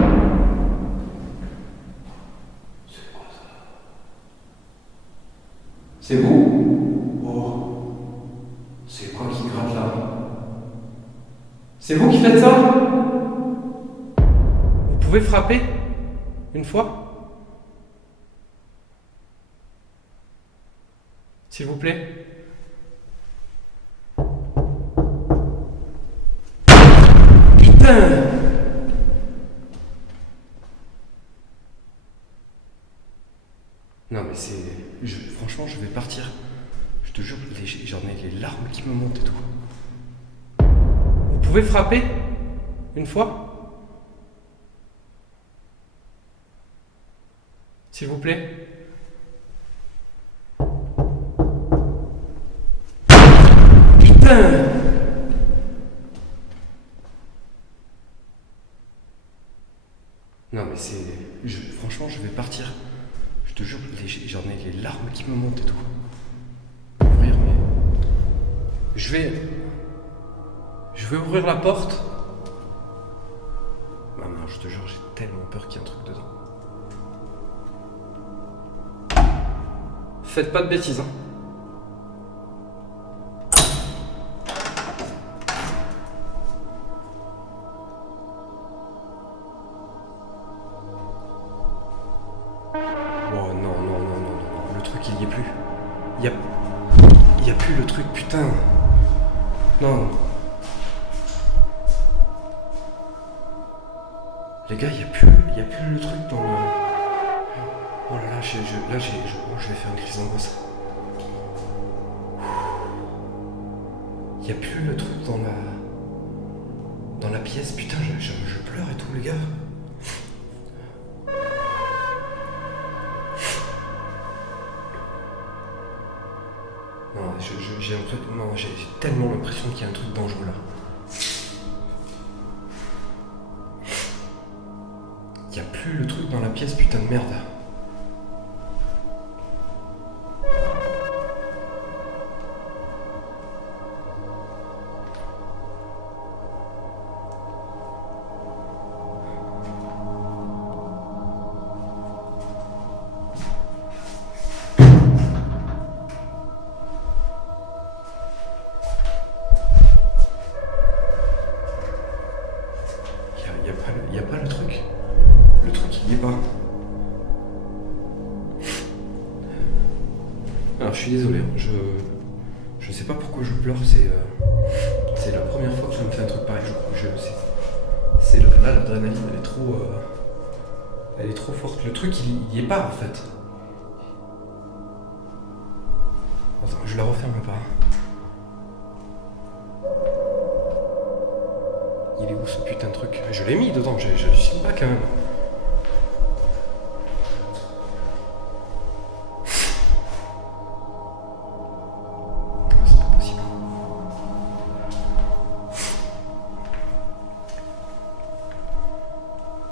pense clairement que ce truc... C'est vous? Oh, c'est quoi qui gratte là? C'est vous qui faites ça? Vous pouvez frapper? Une fois? S'il vous plaît? Putain! Non mais c'est... Franchement, je vais partir. Je te jure, j'en ai les larmes qui me montent et tout. Vous pouvez frapper une fois? S'il vous plaît? Putain! Non mais c'est... Franchement, je vais partir. Je te jure, j'en ai les larmes qui me montent et tout. Ouvrir, mais... Je vais ouvrir la porte. Maman, je te jure, j'ai tellement peur qu'il y ait un truc dedans. Faites pas de bêtises, hein. Oh non, non, non, non, non, le truc il y est plus. Il y a plus le truc, putain. Non. Les gars, il y a plus le truc dans le... Oh là là, je vais faire une crise d'angoisse. Il y a plus le truc dans la pièce, putain, je pleure et tout, les gars. Non, j'ai tellement l'impression qu'il y a un truc dangereux là. Il n'y a plus le truc dans la pièce, putain de merde. Il n'y a pas le truc. Le truc, il n'y est pas. Alors, je suis désolé. Je sais pas pourquoi je pleure. C'est la première fois que je me fais un truc pareil. Là, l'adrénaline, elle est trop forte. Le truc, il n'y est pas, en fait. Attends, je la referme un par un. Il est où ce putain de truc? Je l'ai mis dedans, j'hallucine pas quand même. C'est pas possible.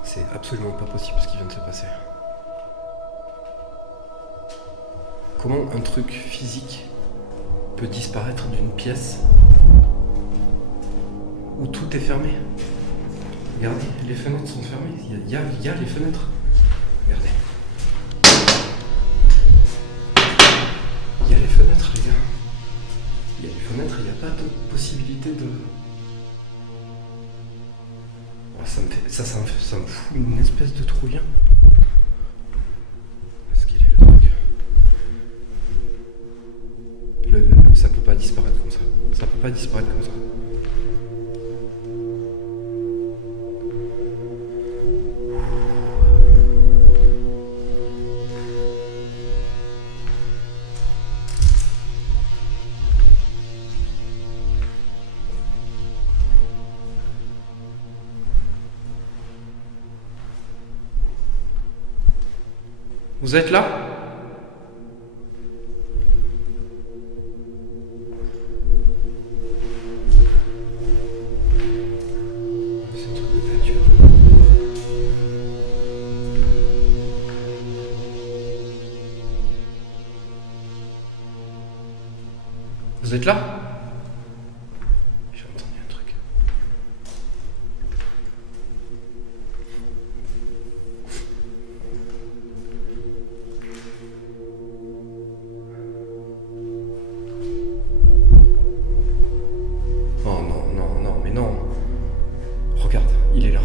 C'est absolument pas possible ce qui vient de se passer. Comment un truc physique peut disparaître d'une pièce où tout est fermé? Regardez, les fenêtres sont fermées. Il y a les fenêtres. Regardez. Il y a les fenêtres, les gars. Il y a les fenêtres, il n'y a pas de possibilité de... Oh, ça me fout une espèce de trouille. Est-ce qu'il est le truc? Ça peut pas disparaître comme ça. Ça peut pas disparaître comme ça. Vous êtes là? C'est un truc de peinture. Vous êtes là? J'ai entendu un truc. Oh non, non, non, mais non. Regarde, il est là.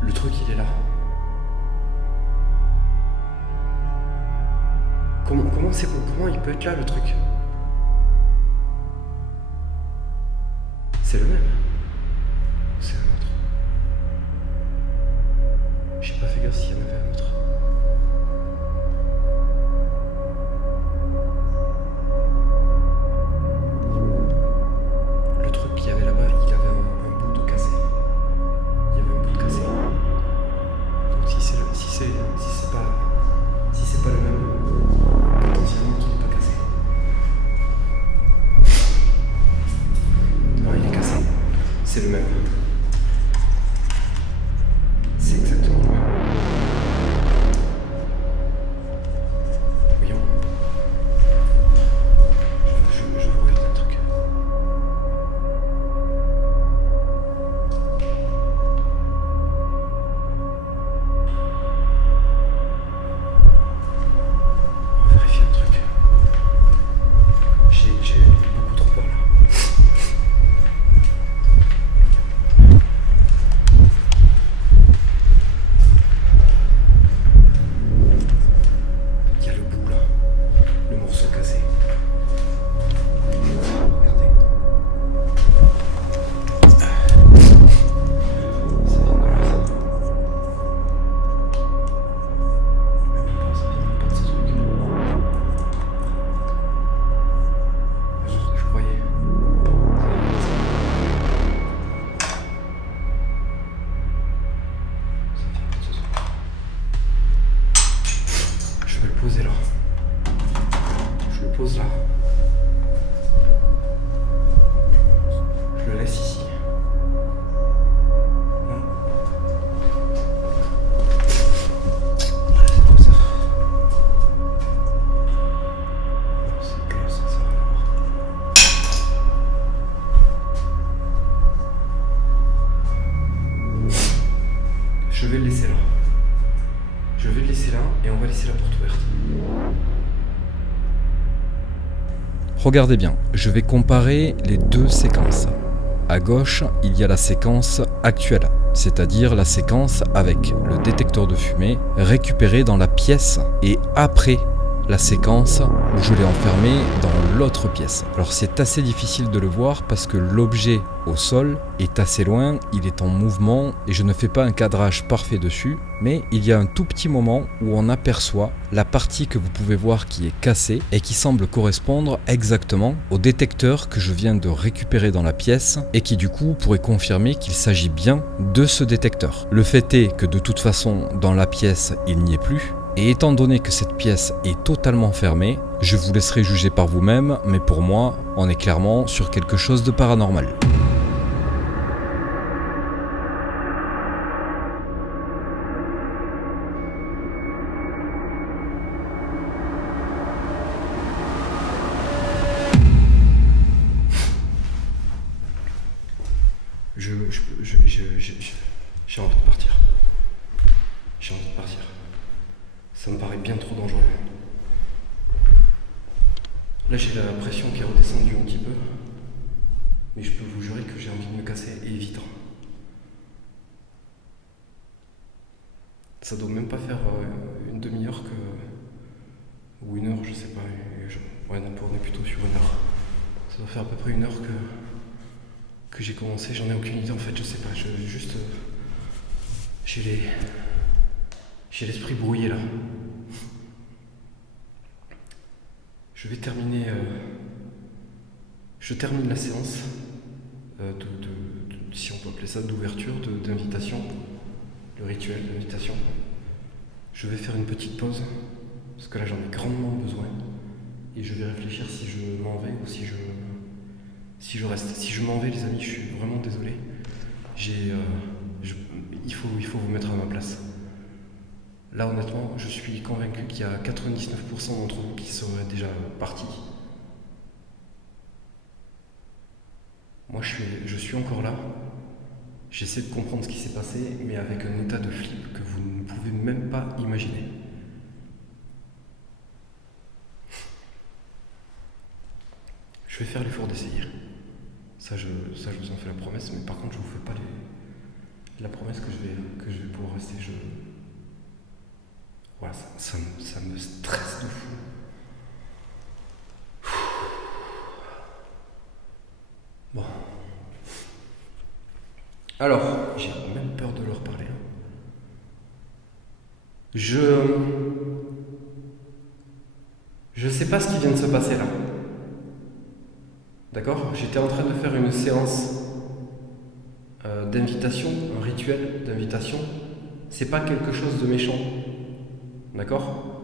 Le truc, il est là. Comment il peut être là, le truc? C'est le même. C'est un autre. J'ai pas fait gaffe s'il y en avait un autre. pose là. Je le laisse ici. Je vais le laisser là. Je vais le laisser là et on va laisser la porte ouverte. Regardez bien, je vais comparer les deux séquences. À gauche, il y a la séquence actuelle, c'est-à-dire la séquence avec le détecteur de fumée récupéré dans la pièce et après la séquence où je l'ai enfermé dans l'autre pièce. Alors c'est assez difficile de le voir parce que l'objet au sol est assez loin, il est en mouvement et je ne fais pas un cadrage parfait dessus, mais il y a un tout petit moment où on aperçoit la partie que vous pouvez voir qui est cassée et qui semble correspondre exactement au détecteur que je viens de récupérer dans la pièce et qui du coup pourrait confirmer qu'il s'agit bien de ce détecteur. Le fait est que de toute façon dans la pièce il n'y est plus. Et étant donné que cette pièce est totalement fermée, je vous laisserai juger par vous-même, mais pour moi, on est clairement sur quelque chose de paranormal. J'ai envie de partir. J'ai envie de partir. Ça me paraît bien trop dangereux. Là, j'ai la pression qui est redescendue un petit peu. Mais je peux vous jurer que j'ai envie de me casser et vite. Ça doit même pas faire une demi-heure ou une heure, je sais pas. Ouais, on est plutôt sur une heure. Ça doit faire à peu près une heure que j'ai commencé. J'en ai aucune idée en fait, je sais pas. J'ai l'esprit brouillé là. Je vais terminer. Je termine la séance si on peut appeler ça d'ouverture, d'invitation, le rituel d'invitation. Je vais faire une petite pause parce que là j'en ai grandement besoin et je vais réfléchir si je m'en vais ou si je reste. Si je m'en vais, les amis, je suis vraiment désolé. Il faut vous mettre à ma place. Là, honnêtement, je suis convaincu qu'il y a 99% d'entre vous qui seraient déjà partis. Moi, je suis encore là. J'essaie de comprendre ce qui s'est passé, mais avec un état de flip que vous ne pouvez même pas imaginer. Je vais faire l'effort d'essayer. Ça, je vous en fais la promesse, mais par contre, je vous fais pas la promesse que je vais pouvoir rester. Voilà, ça me stresse de fou. Bon. Alors, j'ai même peur de leur parler. Je sais pas ce qui vient de se passer là. D'accord ? J'étais en train de faire une séance d'invitation, un rituel d'invitation. C'est pas quelque chose de méchant. D'accord ?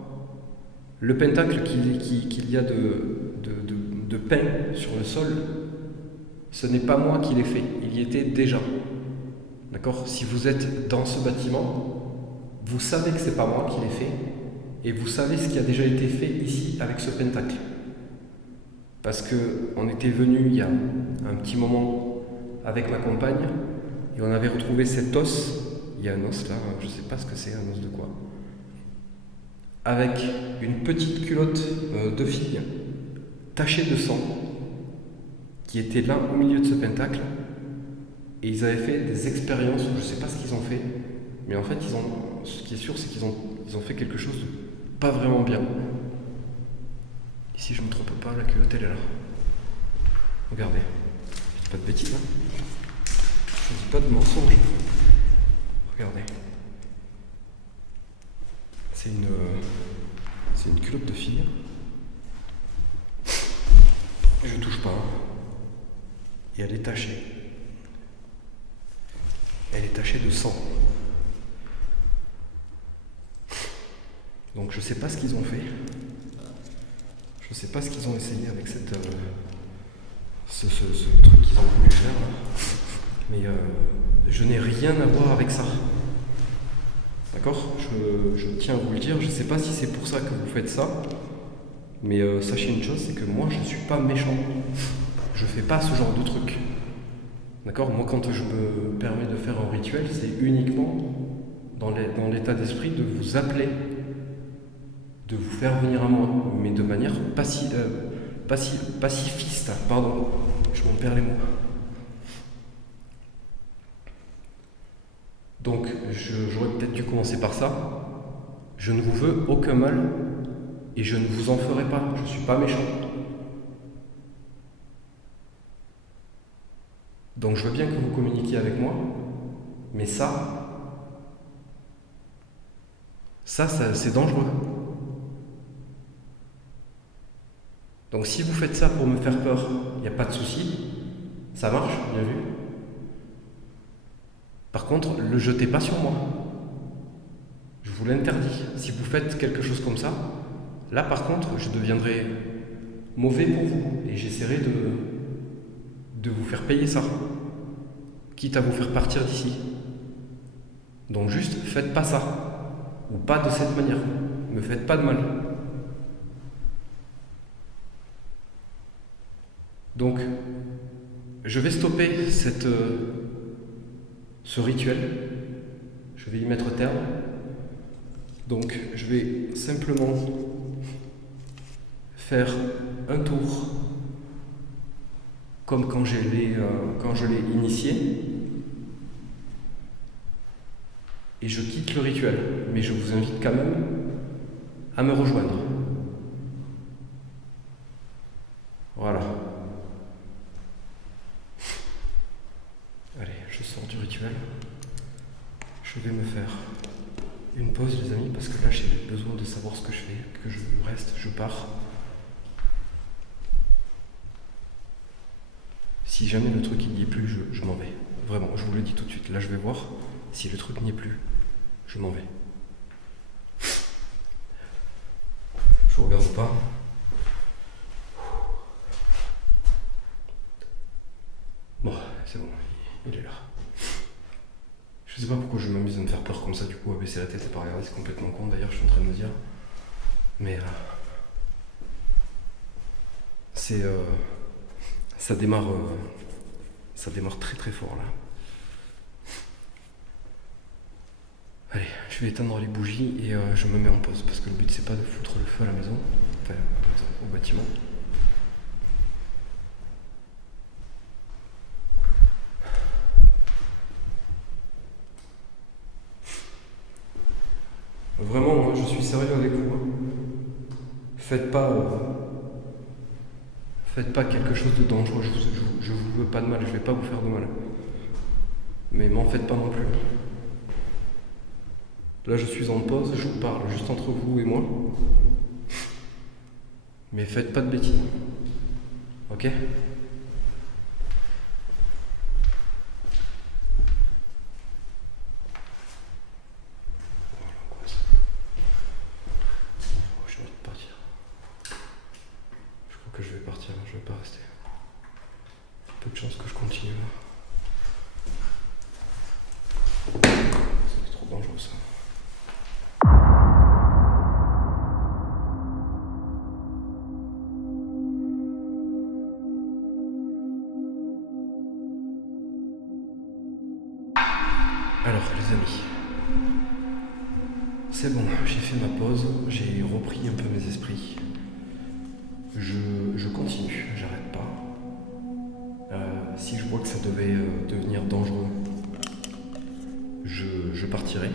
Le pentacle qu'il y a de peint sur le sol, ce n'est pas moi qui l'ai fait, il y était déjà. D'accord ? Si vous êtes dans ce bâtiment, vous savez que c'est pas moi qui l'ai fait, et vous savez ce qui a déjà été fait ici avec ce pentacle. Parce qu'on était venu il y a un petit moment avec ma compagne, et on avait retrouvé cet os, il y a un os là, je sais pas ce que c'est, un os de quoi, avec une petite culotte de fille tachée de sang qui était là au milieu de ce pentacle, et ils avaient fait des expériences, je ne sais pas ce qu'ils ont fait, mais en fait ce qui est sûr c'est qu'ils ont fait quelque chose de pas vraiment bien. Ici je me trompe pas, la culotte elle est là. Regardez, je dis pas de bêtises, hein. Je dis pas de mensonges. Regardez. C'est une culotte de fille. Je touche pas. Et elle est tachée. Elle est tachée de sang. Donc je sais pas ce qu'ils ont fait. Je Je sais pas ce qu'ils ont essayé avec cette, ce truc qu'ils ont voulu faire là. Mais je n'ai rien à voir avec ça. D'accord, je tiens à vous le dire, je sais pas si c'est pour ça que vous faites ça, mais sachez une chose, c'est que moi je suis pas méchant. Je fais pas ce genre de truc. D'accord, moi quand je me permets de faire un rituel, c'est uniquement dans l'état d'esprit de vous appeler, de vous faire venir à moi, mais de manière pacifiste, pardon, je m'en perds les mots. Donc, j'aurais peut-être dû commencer par ça. Je ne vous veux aucun mal et je ne vous en ferai pas. Je ne suis pas méchant. Donc, je veux bien que vous communiquiez avec moi, mais ça c'est dangereux. Donc, si vous faites ça pour me faire peur, il n'y a pas de souci. Ça marche, bien vu. Par contre, le jetez pas sur moi. Je vous l'interdis. Si vous faites quelque chose comme ça, là par contre, je deviendrai mauvais pour vous et j'essaierai de vous faire payer ça, quitte à vous faire partir d'ici. Donc juste, faites pas ça, ou pas de cette manière. Me faites pas de mal. Donc, je vais stopper ce rituel, je vais y mettre terme. Donc je vais simplement faire un tour comme quand je l'ai initié et je quitte le rituel, mais je vous invite quand même à me rejoindre. Voilà. Allez, je sors du rituel. Je vais me faire une pause, les amis, parce que là j'ai besoin de savoir ce que je fais, que je reste, je pars. Si jamais le truc il n'y est plus, je m'en vais. Vraiment, je vous le dis tout de suite. Là je vais voir. Si le truc n'y est plus, je m'en vais. Je vous regarde pas. Bon, c'est bon, il est là. Je sais pas pourquoi je m'amuse à me faire peur comme ça, du coup, à baisser la tête et pas regarder, c'est complètement con d'ailleurs, je suis en train de me dire. Mais ça démarre très très fort là. Allez, je vais éteindre les bougies et je me mets en pause parce que le but c'est pas de foutre le feu à la maison, enfin au bâtiment. Vraiment, hein, je suis sérieux avec vous. Hein. Faites pas quelque chose de dangereux. Je vous veux pas de mal. Je vais pas vous faire de mal. Mais m'en faites pas non plus. Là, je suis en pause. Je vous parle juste entre vous et moi. Mais faites pas de bêtises. Ok ? Que je vais partir, je vais pas rester. Peu de chance que je continue. C'est trop dangereux ça. Alors les amis, c'est bon, j'ai fait ma pause, j'ai repris un peu mes esprits. Je continue, j'arrête pas. Si je vois que ça devait devenir dangereux, je partirai.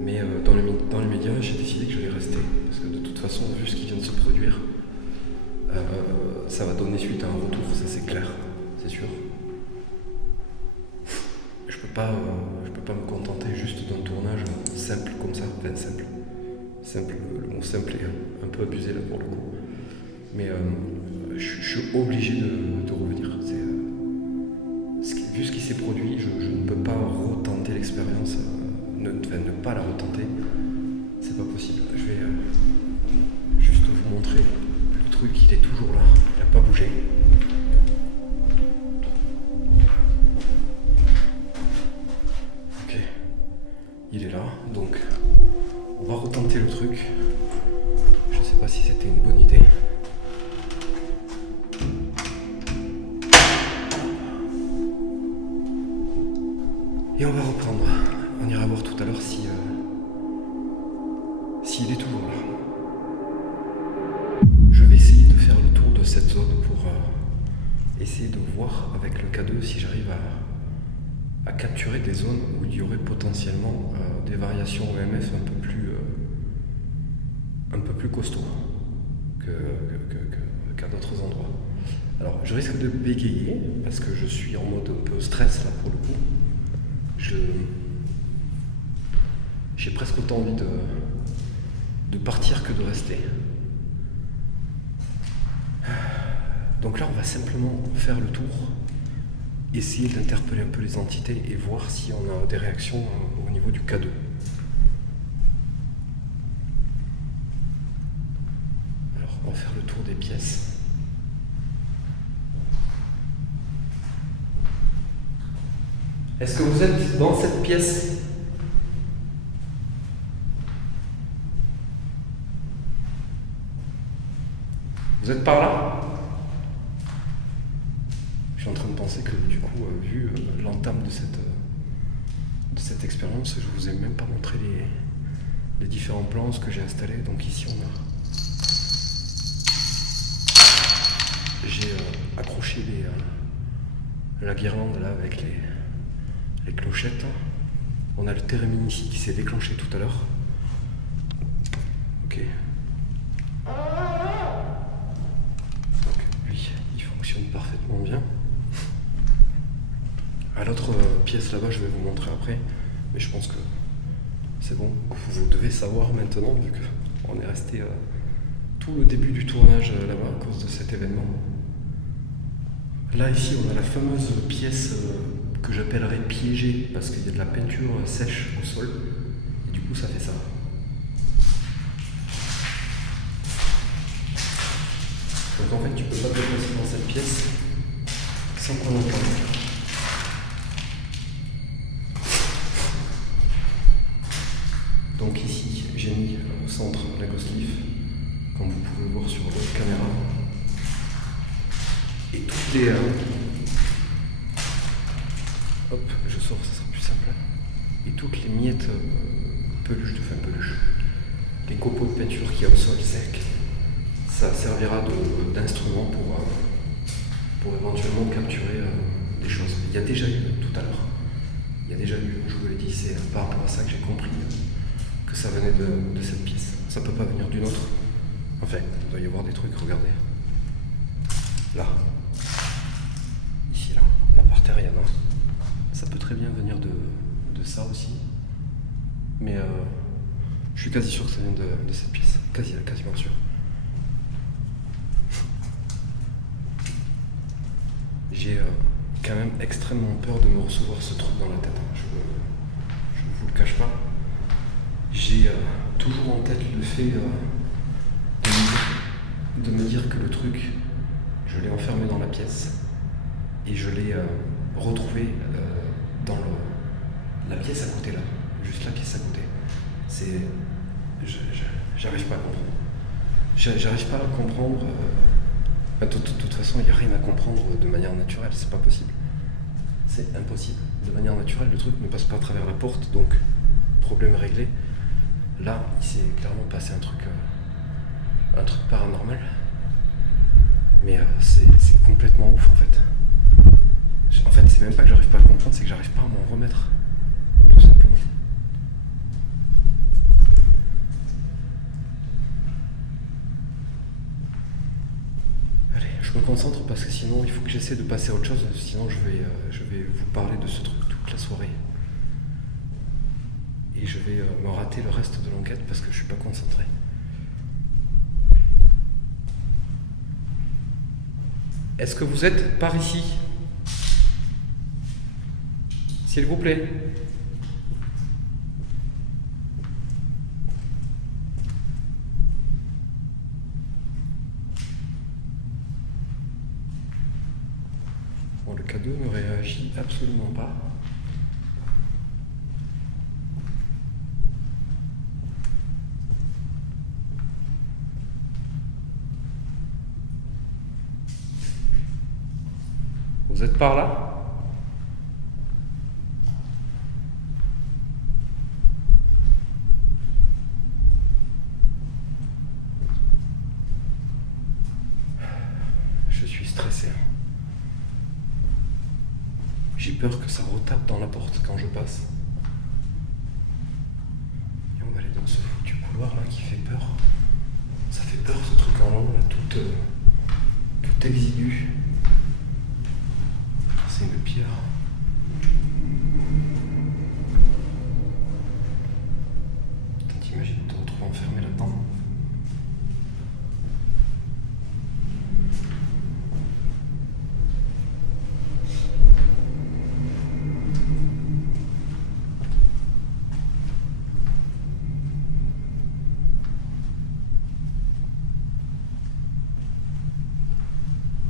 Mais dans les médias, j'ai décidé que j'allais rester. Parce que de toute façon, vu ce qui vient de se produire, ça va donner suite à un retour, ça c'est clair, c'est sûr. Je peux pas me contenter juste d'un tournage simple comme ça, enfin simple. Simple, le mot simple est un peu abusé là pour le coup. Mais je suis obligé de revenir. Vu ce qui s'est produit, je ne peux pas retenter l'expérience, ne pas la retenter. C'est pas possible. Je vous montrer. Le truc, il est toujours là, il n'a pas bougé. Ok, il est là, donc on va retenter le truc. Je sais pas si c'était une bonne idée. Et on va reprendre. On ira voir tout à l'heure si s'il est toujours là. Je vais essayer de faire le tour de cette zone pour essayer de voir avec le K2 si j'arrive à capturer des zones où il y aurait potentiellement des variations EMF un peu plus costauds qu'à d'autres endroits. Alors je risque de bégayer parce que je suis en mode un peu stress là pour le coup. J'ai presque autant envie de partir que de rester. Donc là, on va simplement faire le tour, essayer d'interpeller un peu les entités et voir si on a des réactions au niveau du K2. Alors, on va faire le tour des pièces. Est-ce que vous êtes dans cette pièce ? Vous êtes par là ? Je suis en train de penser que du coup, vu l'entame de cette expérience, je vous ai même pas montré les différents plans, ce que j'ai installé. Donc ici j'ai accroché la guirlande là avec les clochettes. On a le térémine ici qui s'est déclenché tout à l'heure. Ok. Donc lui, il fonctionne parfaitement bien. À l'autre pièce là-bas, je vais vous montrer après, mais je pense que c'est bon. Vous devez savoir maintenant, vu qu'on est resté tout le début du tournage là-bas à cause de cet événement. Là ici, on a la fameuse pièce que j'appellerais piégée parce qu'il y a de la peinture sèche au sol et du coup ça fait ça. Donc en fait tu peux pas te déplacer dans cette pièce sans qu'on entende. Donc ici j'ai mis au centre la ghost leaf, comme vous pouvez le voir sur l'autre caméra. Et toutes les... hop, je sors, ça sera plus simple. Et toutes les miettes peluches, les copeaux de peinture qu'il y a au sol sec, ça servira d'instrument pour éventuellement capturer des choses. Il y a déjà eu tout à l'heure. Il y a déjà eu, je vous l'ai dit, c'est par rapport à ça que j'ai compris que ça venait de cette pièce. Ça peut pas venir d'une autre. Enfin, il doit y avoir des trucs, regardez. Là. Ici, là par terre, il y en a. Ça peut très bien venir de ça aussi. Mais je suis quasi sûr que ça vient de cette pièce. Quasiment sûr. J'ai quand même extrêmement peur de me recevoir ce truc dans la tête. Je ne vous le cache pas. J'ai toujours en tête le fait de me dire que le truc, je l'ai enfermé dans la pièce et je l'ai retrouvé dans la pièce à côté là, juste la pièce à côté. J'arrive pas à comprendre. J'arrive pas à comprendre. De toute façon, il n'y a rien à comprendre de manière naturelle, c'est pas possible. C'est impossible. De manière naturelle, le truc ne passe pas à travers la porte, donc problème réglé. Là, il s'est clairement passé un truc paranormal. Mais c'est complètement ouf en fait. En fait, c'est même pas que j'arrive pas à comprendre, c'est que j'arrive pas à m'en remettre. Tout simplement. Allez, je me concentre parce que sinon il faut que j'essaie de passer à autre chose, sinon je vais vous parler de ce truc toute la soirée. Et je vais me rater le reste de l'enquête parce que je suis pas concentré. Est-ce que vous êtes par ici ? S'il vous plaît. cadeau ne réagit absolument pas. Vous êtes par là? Je suis stressé. J'ai peur que ça retape dans la porte quand je passe. Et on va aller dans ce foutu couloir là qui fait peur. Ça fait peur ce truc en long là, tout exigu. C'est une pierre. T'imagines te retrouver enfermé là-dedans?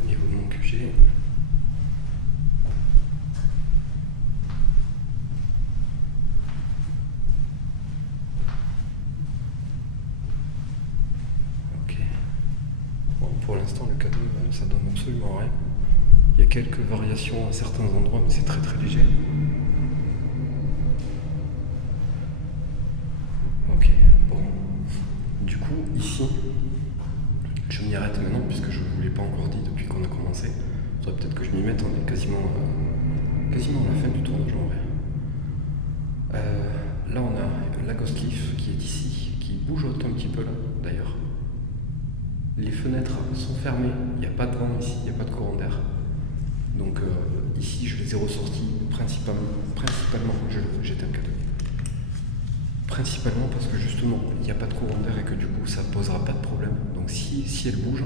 Au niveau de mon QG, pour l'instant, le cadeau, ça donne absolument rien. Il y a quelques variations à certains endroits, mais c'est très très léger. Ok, bon. Du coup, ici, je m'y arrête maintenant, puisque je ne vous l'ai pas encore dit depuis qu'on a commencé. Il faudrait peut-être que je m'y mette, on est quasiment à la fin du tournage en vrai. Là, on a la Ghost Leaf qui est ici, qui bougeote un petit peu là, d'ailleurs. Les fenêtres sont fermées, il n'y a pas de vent ici, il n'y a pas de courant d'air. Donc ici je les ai ressortis principalement, j'étais un cadeau. Principalement parce que justement il n'y a pas de courant d'air et que du coup ça ne posera pas de problème. Donc si elle bouge,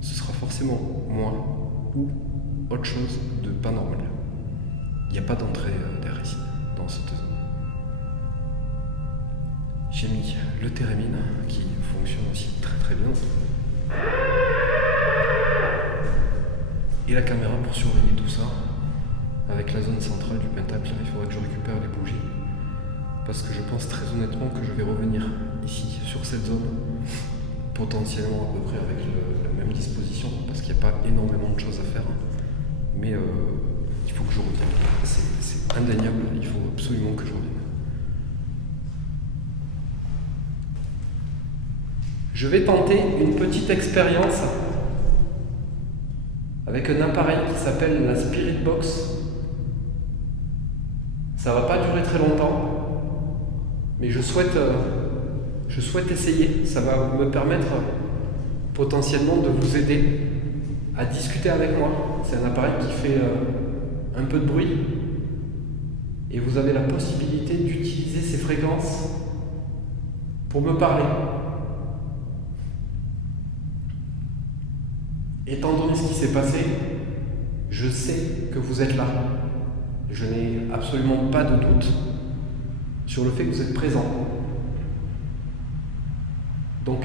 ce sera forcément moi ou autre chose de pas normal. Il n'y a pas d'entrée d'air ici, dans cette zone. J'ai mis le térémine qui fonctionne aussi très très bien. Et la caméra pour surveiller tout ça. Avec la zone centrale du pentacle, il faudrait que je récupère les bougies. Parce que je pense très honnêtement que je vais revenir ici, sur cette zone, potentiellement à peu près avec la même disposition, parce qu'il n'y a pas énormément de choses à faire. Mais il faut que je revienne. C'est indéniable, il faut absolument que je revienne. Je vais tenter une petite expérience avec un appareil qui s'appelle la Spirit Box. Ça va pas durer très longtemps, mais je souhaite essayer. Ça va me permettre potentiellement de vous aider à discuter avec moi. C'est un appareil qui fait un peu de bruit et vous avez la possibilité d'utiliser ces fréquences pour me parler. Étant donné ce qui s'est passé, je sais que vous êtes là. Je n'ai absolument pas de doute sur le fait que vous êtes présent. Donc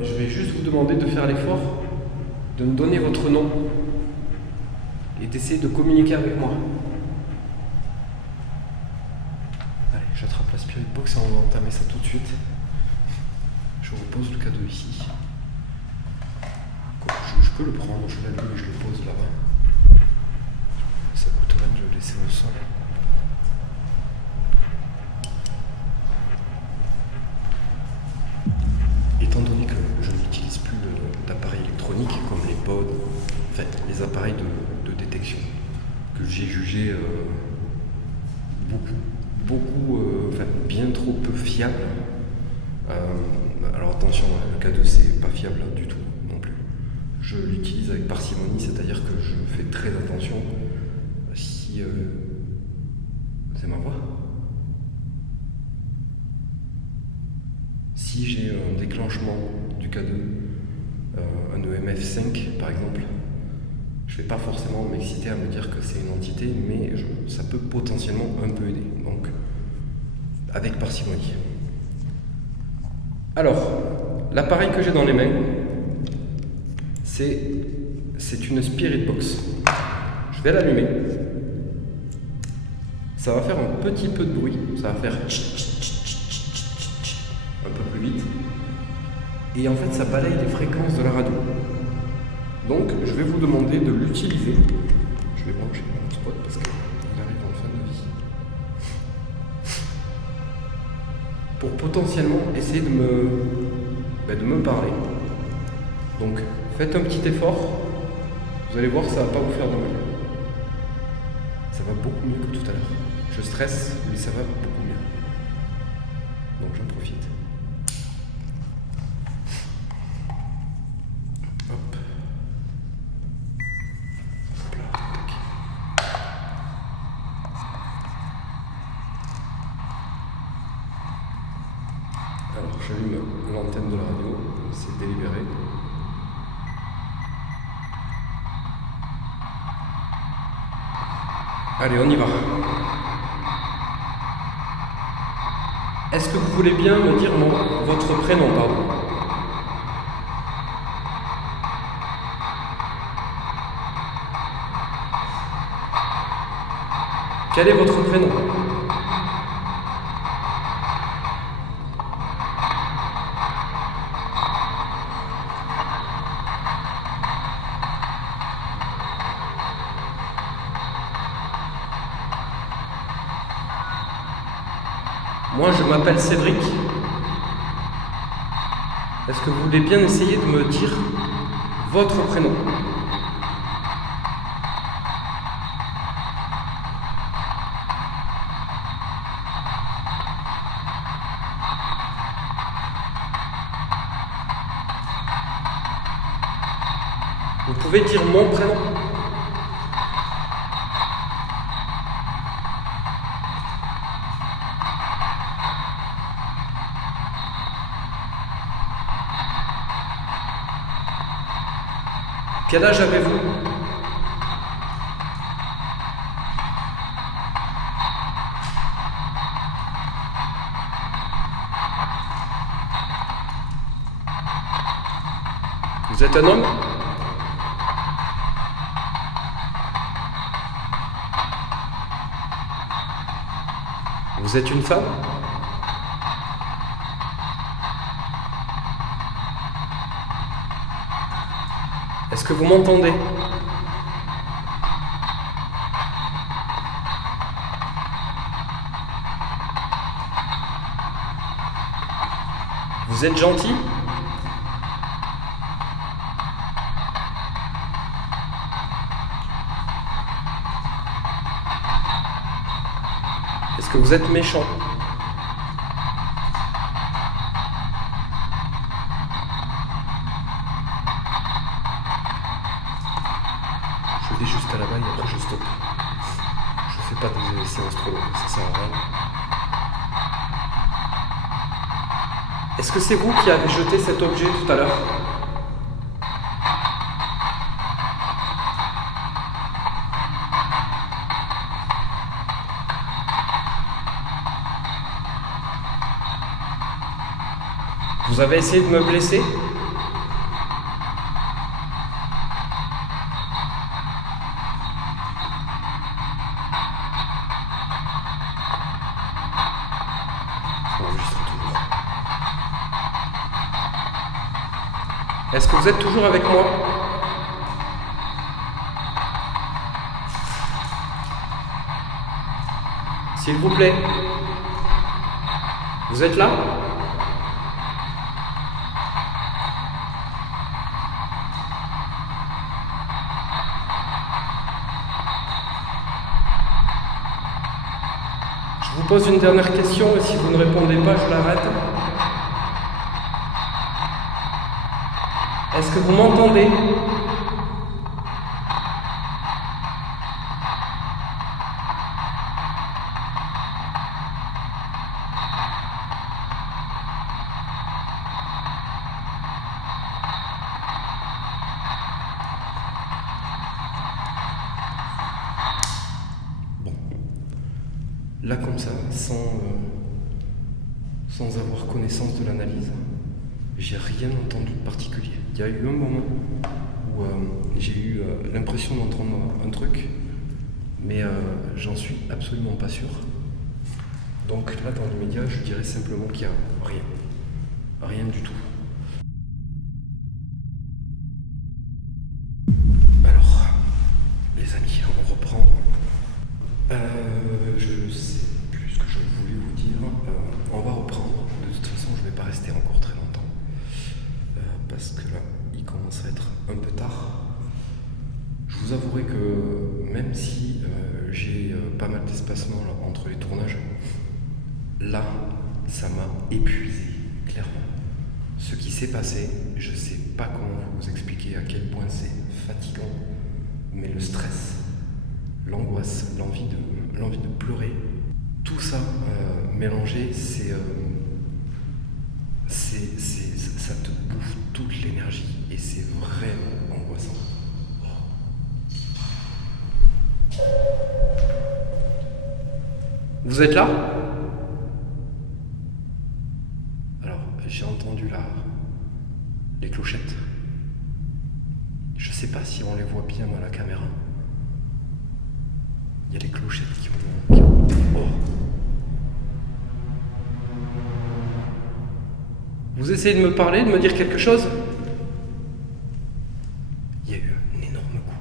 je vais juste vous demander de faire l'effort de me donner votre nom et d'essayer de communiquer avec moi. Allez, j'attrape la Spirit Box et on va entamer ça tout de suite. Je repose le cadeau ici. Je peux le prendre, je l'allume et je le pose là-bas. Ça coûte rien de le laisser au sol. Étant donné que je n'utilise plus d'appareils électroniques comme les pods, enfin les appareils de détection, que j'ai jugé bien trop peu fiables. Alors attention, le cadeau c'est pas fiable du tout non plus. Je l'utilise avec parcimonie, c'est-à-dire que je fais très attention si... c'est ma voix. Si j'ai un déclenchement du K2, un EMF5 par exemple, je ne vais pas forcément m'exciter à me dire que c'est une entité, mais ça peut potentiellement un peu aider. Donc, avec parcimonie. Alors, l'appareil que j'ai dans les mains, c'est une Spirit Box. Je vais l'allumer. Ça va faire un petit peu de bruit. Ça va faire un peu plus vite. Et en fait, ça balaye les fréquences de la radio. Donc, je vais vous demander de l'utiliser. Je vais brancher mon spot parce qu'il arrive en fin de vie. Pour potentiellement essayer de me parler. Donc, faites un petit effort. Vous allez voir, ça va pas vous faire de mal. Ça va beaucoup mieux que tout à l'heure. Je stresse, mais ça va beaucoup mieux. Donc, j'en profite. Hop. Hop là, tac. Alors, j'allume l'antenne de la radio, c'est délibéré. Allez, on y va. Est-ce que vous voulez bien me dire votre prénom, pardon? Quel est votre prénom? Moi, je m'appelle Cédric. Est-ce que vous voulez bien essayer de me dire votre prénom? Vous pouvez dire mon prénom? Quel âge avez-vous? Vous êtes un homme? Vous êtes une femme? Est-ce que vous m'entendez? Vous êtes gentil? Est-ce que vous êtes méchant? Je vais jusqu'à là-bas et après je stoppe. Je fais pas des séances trop longues, ça sert à rien. Est-ce que c'est vous qui avez jeté cet objet tout à l'heure? Vous avez essayé de me blesser? Est-ce que vous êtes toujours avec moi? S'il vous plaît. Vous êtes là? Je vous pose une dernière question et si vous ne répondez pas, je l'arrête. Est-ce que vous m'entendez? Bon. Là comme ça, sans avoir connaissance de l'analyse, j'ai rien entendu de particulier. Il y a eu un moment où j'ai eu l'impression d'entendre un truc, mais j'en suis absolument pas sûr. Donc là, dans l'immédiat, je dirais simplement qu'il n'y a rien. Rien du tout. Alors, les amis, on reprend. Je sais plus ce que je voulais vous dire. On va reprendre. De toute façon, je ne vais pas rester encore très longtemps. Parce que là, il commence à être un peu tard. Je vous avouerai que même si j'ai pas mal d'espacement entre les tournages, là, ça m'a épuisé, clairement. Ce qui s'est passé, je ne sais pas comment vous expliquer à quel point c'est fatigant, mais le stress, l'angoisse, l'envie de pleurer, tout ça mélangé, ça te bouffe toute l'énergie et c'est vraiment angoissant. Vous êtes là ? Alors, j'ai entendu là les clochettes. Je sais pas si on les voit bien dans la caméra. Il y a les clochettes qui ont... Oh. Vous essayez de me parler, de me dire quelque chose ? Il y a eu un énorme coup.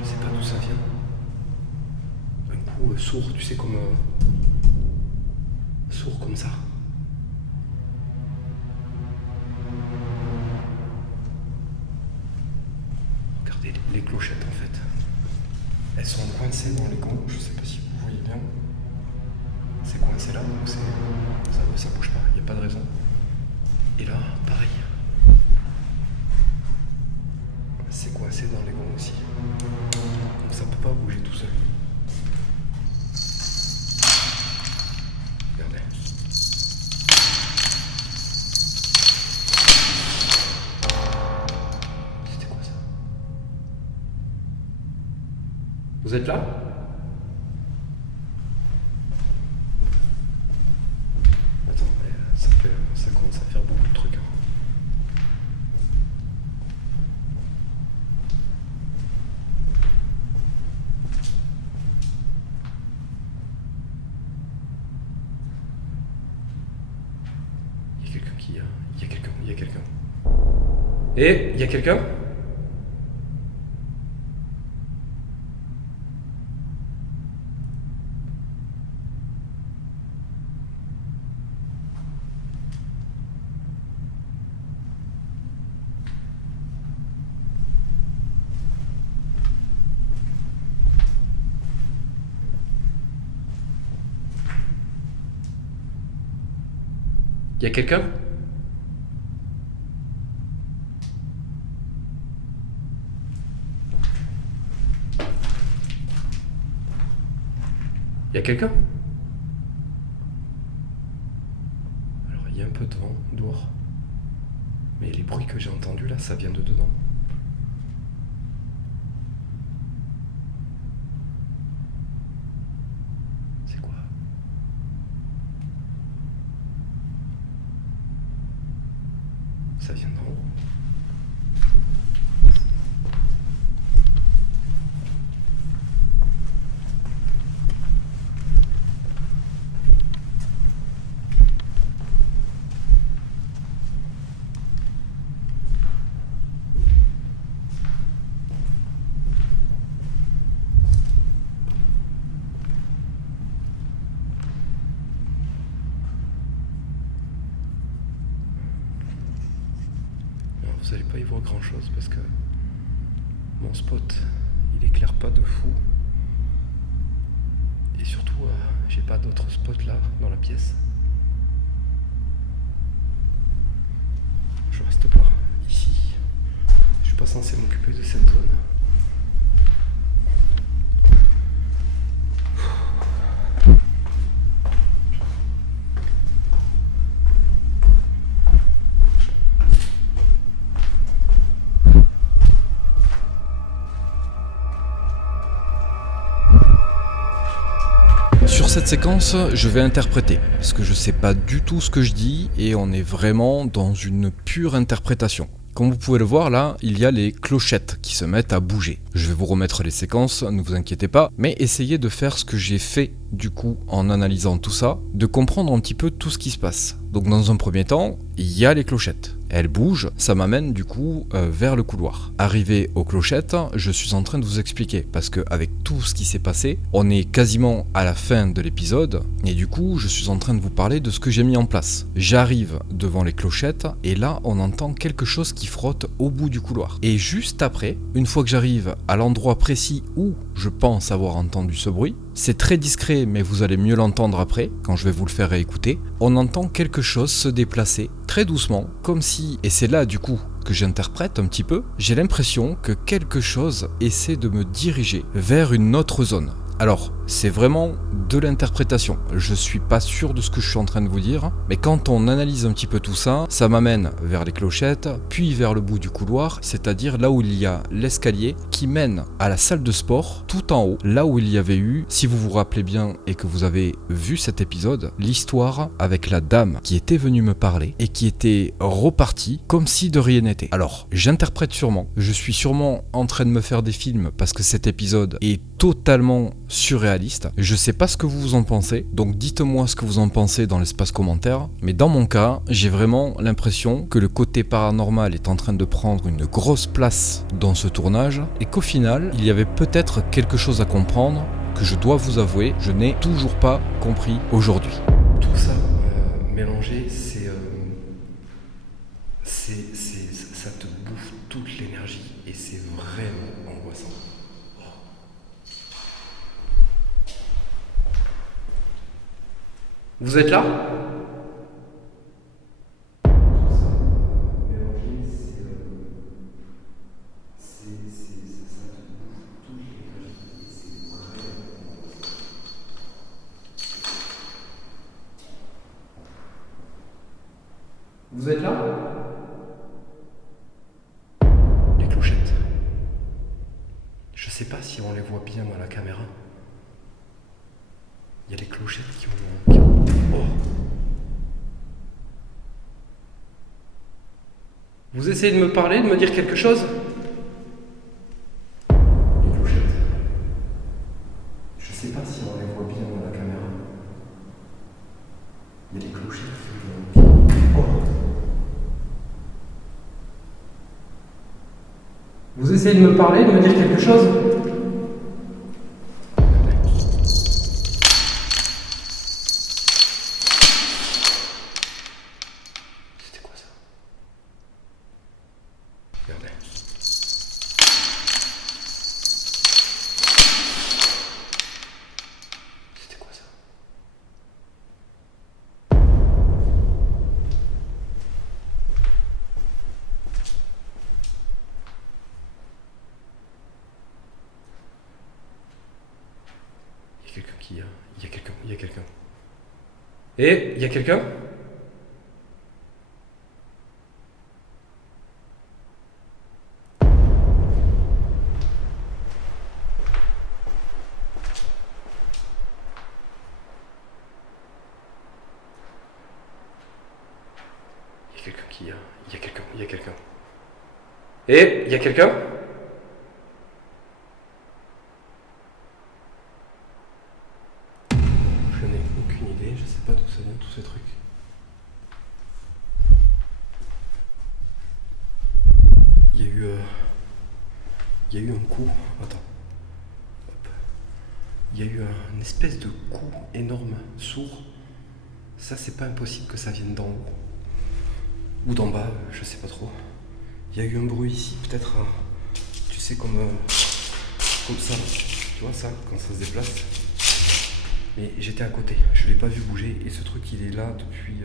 Je sais pas d'où ça vient. Un coup sourd, tu sais, comme... sourd comme ça. Regardez les clochettes en fait. Elles sont coincées dans les gonds, je sais pas si vous voyez bien. C'est coincé là, donc ça bouge pas, il n'y a pas de raison. Et là, pareil. C'est coincé dans les gonds aussi. Donc ça peut pas bouger tout seul. Regardez. C'était quoi ça ? Vous êtes là ? Attends, mais ça commence à faire beaucoup de trucs. Hein. Il y a quelqu'un. Et il y a quelqu'un ? Il y a quelqu'un ? Il y a quelqu'un ? Alors il y a un peu de vent dehors. Mais les bruits que j'ai entendus là, ça vient de dedans. C'est quoi ? Ça vient d'en haut. Vous n'allez pas y voir grand chose parce que mon spot il éclaire pas de fou et surtout j'ai pas d'autres spots là dans la pièce. Je reste pas ici, je suis pas censé m'occuper de cette zone. Sur cette séquence, je vais interpréter, parce que je sais pas du tout ce que je dis et on est vraiment dans une pure interprétation. Comme vous pouvez le voir là, il y a les clochettes qui se mettent à bouger. Je vais vous remettre les séquences, ne vous inquiétez pas, mais essayez de faire ce que j'ai fait du coup en analysant tout ça, de comprendre un petit peu tout ce qui se passe. Donc dans un premier temps, il y a les clochettes. Elles bougent, ça m'amène du coup vers le couloir. Arrivé aux clochettes, je suis en train de vous expliquer, parce qu'avec tout ce qui s'est passé, on est quasiment à la fin de l'épisode, et du coup je suis en train de vous parler de ce que j'ai mis en place. J'arrive devant les clochettes, et là on entend quelque chose qui frotte au bout du couloir. Et juste après, une fois que j'arrive à l'endroit précis où je pense avoir entendu ce bruit, c'est très discret mais vous allez mieux l'entendre après, quand je vais vous le faire réécouter, on entend quelque chose se déplacer très doucement, comme si, et c'est là du coup que j'interprète un petit peu, j'ai l'impression que quelque chose essaie de me diriger vers une autre zone. Alors, c'est vraiment de l'interprétation. Je suis pas sûr de ce que je suis en train de vous dire, mais quand on analyse un petit peu tout ça, ça m'amène vers les clochettes, puis vers le bout du couloir, c'est-à-dire là où il y a l'escalier qui mène à la salle de sport, tout en haut, là où il y avait eu, si vous vous rappelez bien et que vous avez vu cet épisode, l'histoire avec la dame qui était venue me parler et qui était repartie comme si de rien n'était. Alors, j'interprète sûrement, je suis sûrement en train de me faire des films parce que cet épisode est totalement surréaliste. Je sais pas ce que vous en pensez, donc dites-moi ce que vous en pensez dans l'espace commentaire, mais dans mon cas, j'ai vraiment l'impression que le côté paranormal est en train de prendre une grosse place dans ce tournage, et qu'au final, il y avait peut-être quelque chose à comprendre que je dois vous avouer, je n'ai toujours pas compris aujourd'hui. Tout ça mélangé, ça te bouffe toute l'énergie et c'est vraiment angoissant. Vous êtes là ? Vous êtes là ? Les clochettes. Je sais pas si on les voit bien à la caméra. Il y a les clochettes qui ont... Oh. Vous essayez de me parler, de me dire quelque chose ? Les clochettes. Je sais pas si on les voit bien à la caméra. Il y a les clochettes qui ont... Oh. Vous essayez de me parler, de me dire quelque chose ? C'était quoi ça ? Regardez. C'était quoi ça ? Il y a quelqu'un. Et il y a quelqu'un ? Il y a quelqu'un. Et il y a quelqu'un ? Je n'ai aucune idée, je sais pas d'où ça vient tous ces trucs. Il y a eu un coup. Attends. Hop. Il y a eu une espèce de coup énorme, sourd. Ça, c'est pas impossible que ça vienne d'en haut. Ou d'en bas, je sais pas trop. Il y a eu un bruit ici, peut-être, tu sais, comme ça. Tu vois ça, quand ça se déplace. Mais j'étais à côté, je l'ai pas vu bouger. Et ce truc, il est là depuis...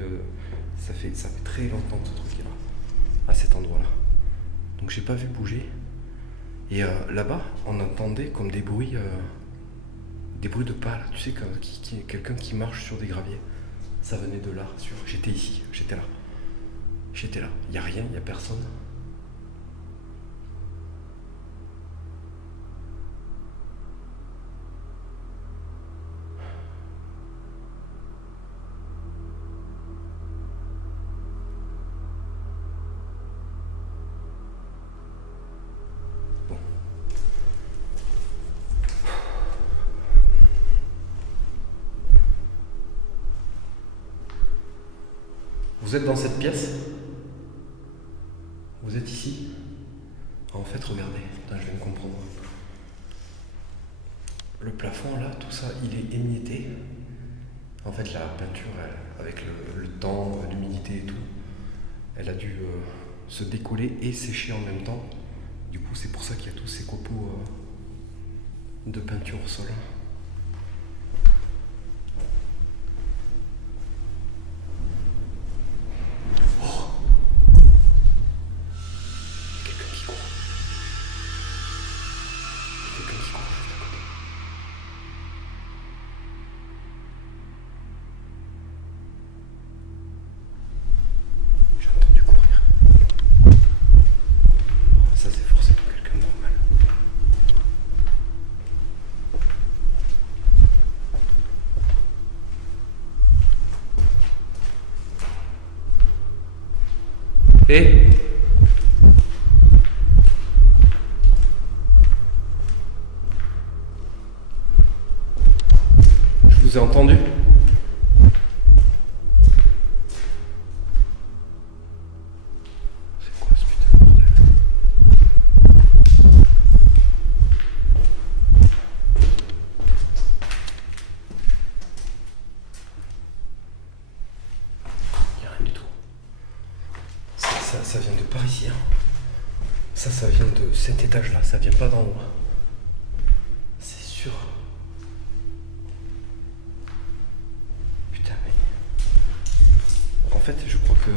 ça fait très longtemps que ce truc est là. À cet endroit-là. Donc j'ai pas vu bouger. Et là-bas, on entendait comme des bruits de pas, là. Tu sais, quelqu'un qui marche sur des graviers. Ça venait de là, sûr. J'étais ici, j'étais là. Il n'y a rien, il n'y a personne. Vous êtes dans cette pièce? Vous êtes ici? En fait, regardez, putain, je viens de comprendre. Le plafond, là, tout ça, il est émietté. En fait, la peinture, avec le temps, l'humidité et tout, elle a dû se décoller et sécher en même temps. Du coup, c'est pour ça qu'il y a tous ces copeaux de peinture au sol. Et je vous ai entendu. C'est quoi ce putain de bordel? Il n'y a rien du tout. Ça vient de par ici. Hein. Ça vient de cet étage-là, ça vient pas d'en haut. C'est sûr. Putain, mais... En fait, je crois que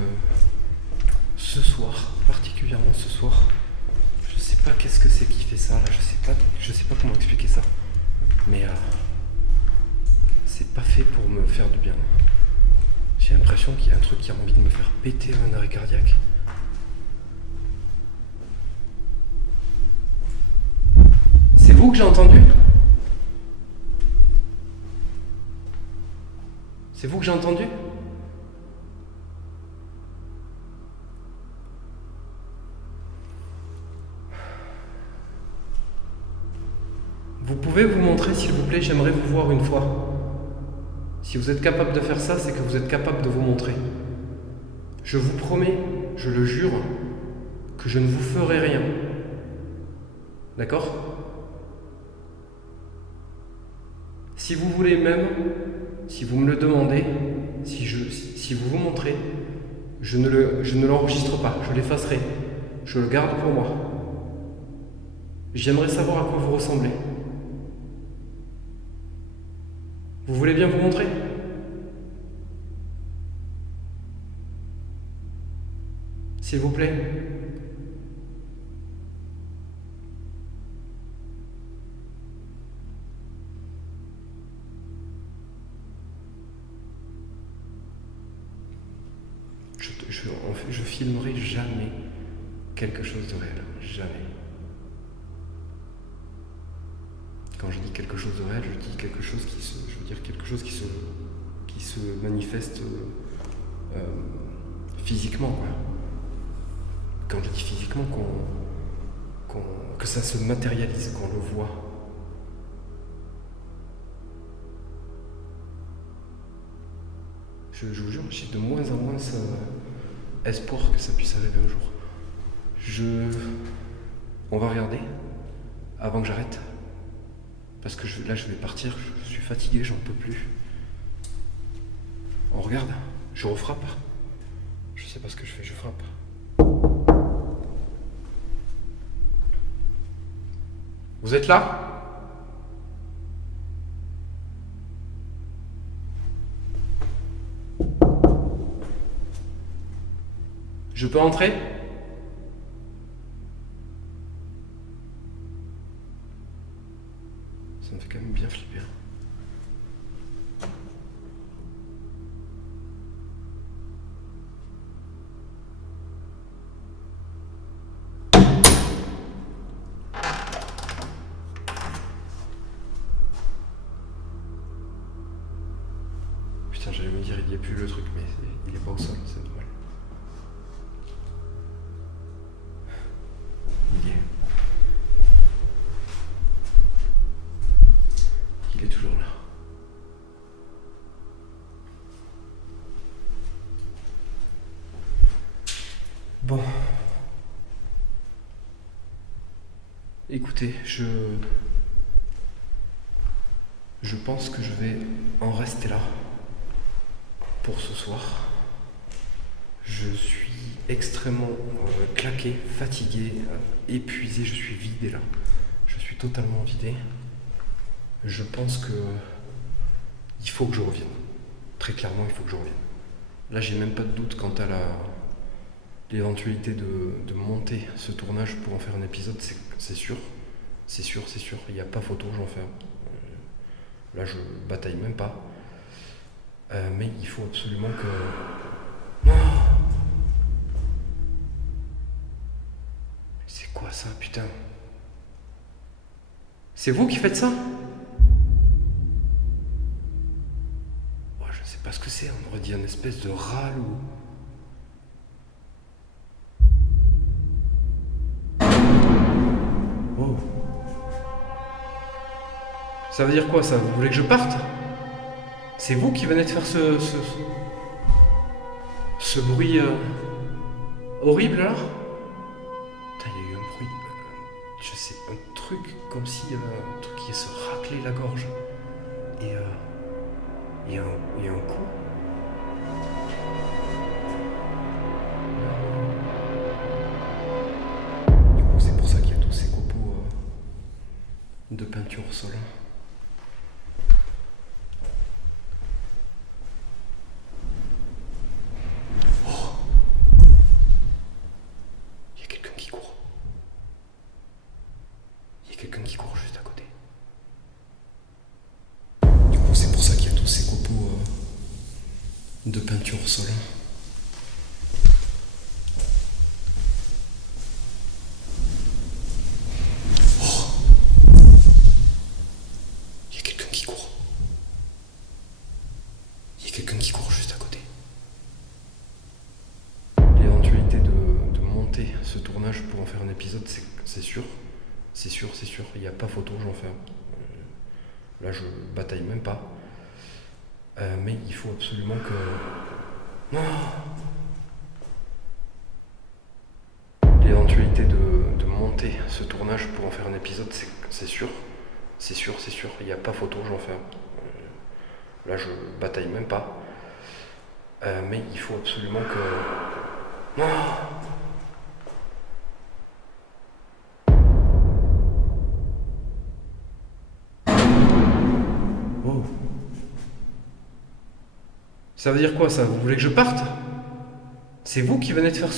ce soir, particulièrement ce soir, je sais pas qu'est-ce que c'est qui fait ça, là, je sais pas comment expliquer ça. Mais c'est pas fait pour me faire du bien. J'ai l'impression qu'il y a un truc qui a envie de me faire péter un arrêt cardiaque. C'est vous que j'ai entendu? C'est vous que j'ai entendu? Vous pouvez vous montrer, s'il vous plaît, j'aimerais vous voir une fois. Si vous êtes capable de faire ça, c'est que vous êtes capable de vous montrer. Je vous promets, je le jure, que je ne vous ferai rien. D'accord? Si vous voulez même, si vous me le demandez, si vous vous montrez, je ne l'enregistre pas, je l'effacerai. Je le garde pour moi. J'aimerais savoir à quoi vous ressemblez. Vous voulez bien vous montrer? S'il vous plaît. Je filmerai jamais quelque chose de réel. Jamais. Quand je dis quelque chose de réel, je dis quelque chose qui se manifeste physiquement, quoi. Quand je dis physiquement, que ça se matérialise, qu'on le voit. Je vous jure, j'ai de moins en moins espoir que ça puisse arriver un jour. On va regarder avant que j'arrête. Parce que là, je vais partir, je suis fatigué, j'en peux plus. On regarde, je refrappe. Je sais pas ce que je fais, je frappe. Vous êtes là? Je peux entrer? Ça me fait quand même bien flipper. Putain, j'allais me dire, il n'y a plus le truc, mais il est pas au sol, c'est normal. Il y est. Il est toujours là. Écoutez, je pense que je vais en rester là pour ce soir. Je suis extrêmement claqué, fatigué, épuisé, je suis vidé là. Je suis totalement vidé. Je pense que il faut que je revienne. Très clairement, il faut que je revienne. Là, j'ai même pas de doute quant à l'éventualité de monter ce tournage pour en faire un épisode, c'est sûr. C'est sûr. Il n'y a pas photo, j'en fais un. Là, je bataille même pas. Mais il faut absolument que... C'est quoi ça, putain? C'est vous qui faites ça? Je sais pas ce que c'est, on aurait dit un espèce de râle ou... Oh. Ça veut dire quoi ça? Vous voulez que je parte? C'est vous qui venez de faire ce bruit horrible alors? Putain, il y a eu un bruit, je sais, un truc comme si un truc qui se raclait la gorge. Et il y a un coup. Du coup, c'est pour ça qu'il y a tous ces copeaux de peinture au sol. Quelqu'un qui court juste à côté. Du coup, c'est pour ça qu'il y a tous ces copeaux de peinture au sol. Il y a quelqu'un qui court. Il y a quelqu'un qui court juste à côté. L'éventualité de monter ce tournage pour en faire un épisode, c'est sûr. C'est sûr, il n'y a pas photo, j'en fais un. Là, je bataille même pas. Mais il faut absolument que... L'éventualité de monter ce tournage pour en faire un épisode, c'est sûr. C'est sûr, il n'y a pas photo, j'en fais un. Là, je bataille même pas. Mais il faut absolument que... Ça veut dire quoi ça? Vous voulez que je parte? C'est vous qui venez de faire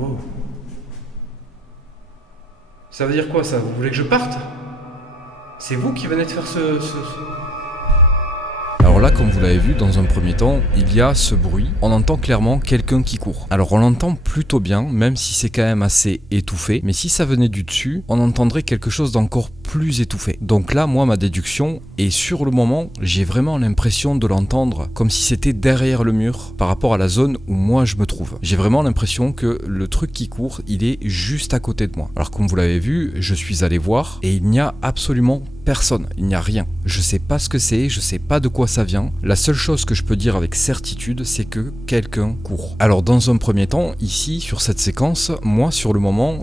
Oh. Ça veut dire quoi ça? Vous voulez que je parte? C'est vous qui venez de faire Alors là, comme vous l'avez vu, dans un premier temps, il y a ce bruit. On entend clairement quelqu'un qui court. Alors on l'entend plutôt bien, même si c'est quand même assez étouffé. Mais si ça venait du dessus, on entendrait quelque chose d'encore plus étouffé. Donc là, moi, ma déduction, et sur le moment, j'ai vraiment l'impression de l'entendre comme si c'était derrière le mur par rapport à la zone où moi je me trouve. J'ai vraiment l'impression que le truc qui court, il est juste à côté de moi. Alors comme vous l'avez vu, je suis allé voir et il n'y a absolument personne, il n'y a rien. Je sais pas ce que c'est, je sais pas de quoi ça vient. La seule chose que je peux dire avec certitude, c'est que quelqu'un court. Alors dans un premier temps, ici, sur cette séquence, moi sur le moment,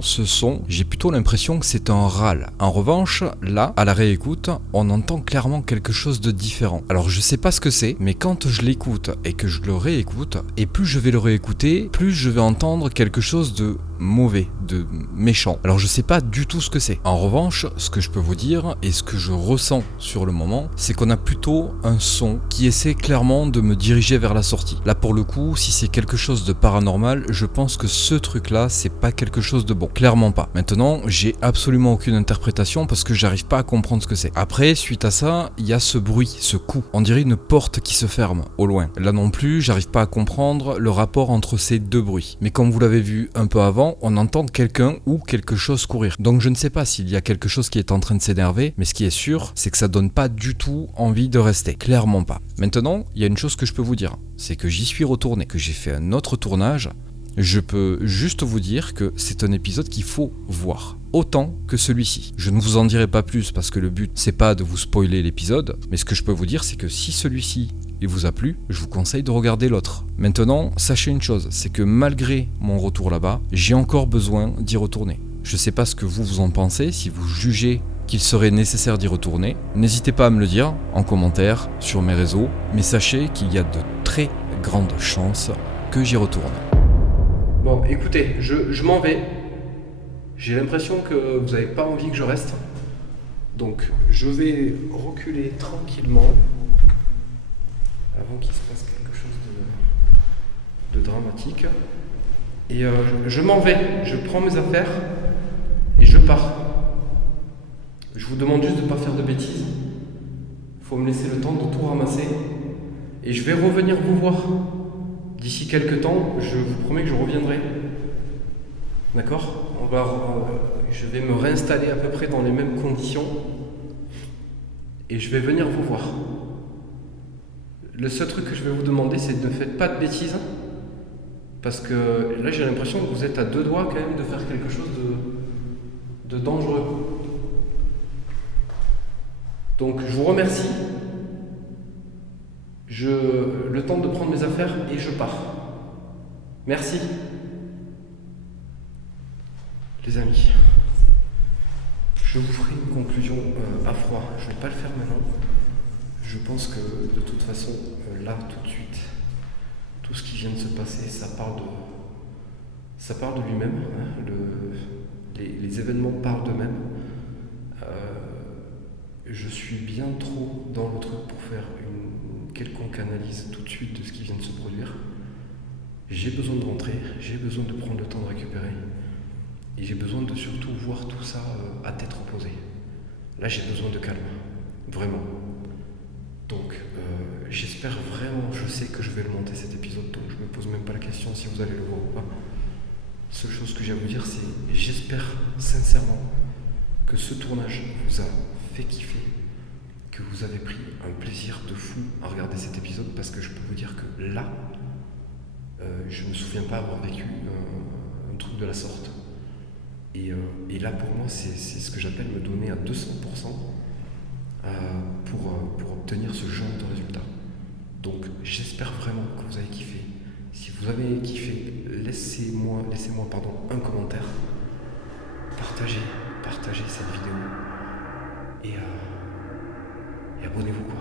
j'ai plutôt l'impression que c'est un râle. En revanche, là, à la réécoute, on entend clairement quelque chose de différent. Alors je sais pas ce que c'est, mais quand je l'écoute et que je le réécoute, et plus je vais le réécouter, plus je vais entendre quelque chose de mauvais, de méchant. Alors je sais pas du tout ce que c'est. En revanche, ce que je peux vous dire, et ce que je ressens sur le moment, c'est qu'on a plutôt un son qui essaie clairement de me diriger vers la sortie. Là pour le coup, si c'est quelque chose de paranormal, je pense que ce truc là, c'est pas quelque chose de bon. Clairement pas. Maintenant, j'ai absolument aucune interprétation parce que j'arrive pas à comprendre ce que c'est. Après, suite à ça, il y a ce bruit, ce coup. On dirait une porte qui se ferme au loin. Là non plus, j'arrive pas à comprendre le rapport entre ces deux bruits. Mais comme vous l'avez vu un peu avant, on entend quelqu'un ou quelque chose courir. Donc je ne sais pas s'il y a quelque chose qui est en train de s'énerver, mais ce qui est sûr, c'est que ça donne pas du tout envie de rester. Clairement pas. Maintenant, il y a une chose que je peux vous dire, c'est que j'y suis retourné, que j'ai fait un autre tournage. Je peux juste vous dire que c'est un épisode qu'il faut voir, autant que celui-ci. Je ne vous en dirai pas plus parce que le but c'est pas de vous spoiler l'épisode, mais ce que je peux vous dire c'est que si celui-ci il vous a plu, je vous conseille de regarder l'autre. Maintenant, sachez une chose, c'est que malgré mon retour là-bas, j'ai encore besoin d'y retourner. Je sais pas ce que vous en pensez, si vous jugez qu'il serait nécessaire d'y retourner, n'hésitez pas à me le dire en commentaire sur mes réseaux, mais sachez qu'il y a de très grandes chances que j'y retourne. Bon, écoutez, je m'en vais. J'ai l'impression que vous n'avez pas envie que je reste. Donc, je vais reculer tranquillement avant qu'il se passe quelque chose de dramatique. Et je m'en vais, je prends mes affaires et je pars. Je vous demande juste de ne pas faire de bêtises. Il faut me laisser le temps de tout ramasser. Et je vais revenir vous voir. D'ici quelques temps, je vous promets que je reviendrai. D'accord ? Je vais me réinstaller à peu près dans les mêmes conditions. Et je vais venir vous voir. Le seul truc que je vais vous demander, c'est de ne faites pas de bêtises. Parce que là, j'ai l'impression que vous êtes à deux doigts quand même de faire quelque chose de dangereux. Donc, je vous remercie. Le temps de prendre mes affaires et je pars. Merci. Les amis, je vous ferai une conclusion à froid. Je ne vais pas le faire maintenant. Je pense que de toute façon, là, tout de suite, tout ce qui vient de se passer, ça parle de lui-même. Hein. Les événements parlent d'eux-mêmes. Je suis bien trop dans le truc pour faire une quelconque analyse tout de suite de ce qui vient de se produire. J'ai besoin de rentrer, j'ai besoin de prendre le temps de récupérer. Et j'ai besoin de surtout voir tout ça à tête reposée. Là, j'ai besoin de calme. Vraiment. Donc, j'espère vraiment, je sais que je vais le monter cet épisode, donc je me pose même pas la question si vous allez le voir ou pas. Seule chose que j'ai à vous dire, c'est j'espère sincèrement que ce tournage vous a fait kiffer, que vous avez pris un plaisir de fou à regarder cet épisode, parce que je peux vous dire que là, je me souviens pas avoir vécu un truc de la sorte. Et là, pour moi, c'est ce que j'appelle me donner à 200% pour obtenir ce genre de résultat. Donc, j'espère vraiment que vous avez kiffé. Si vous avez kiffé, laissez-moi un commentaire. Partagez cette vidéo. Et abonnez-vous, quoi.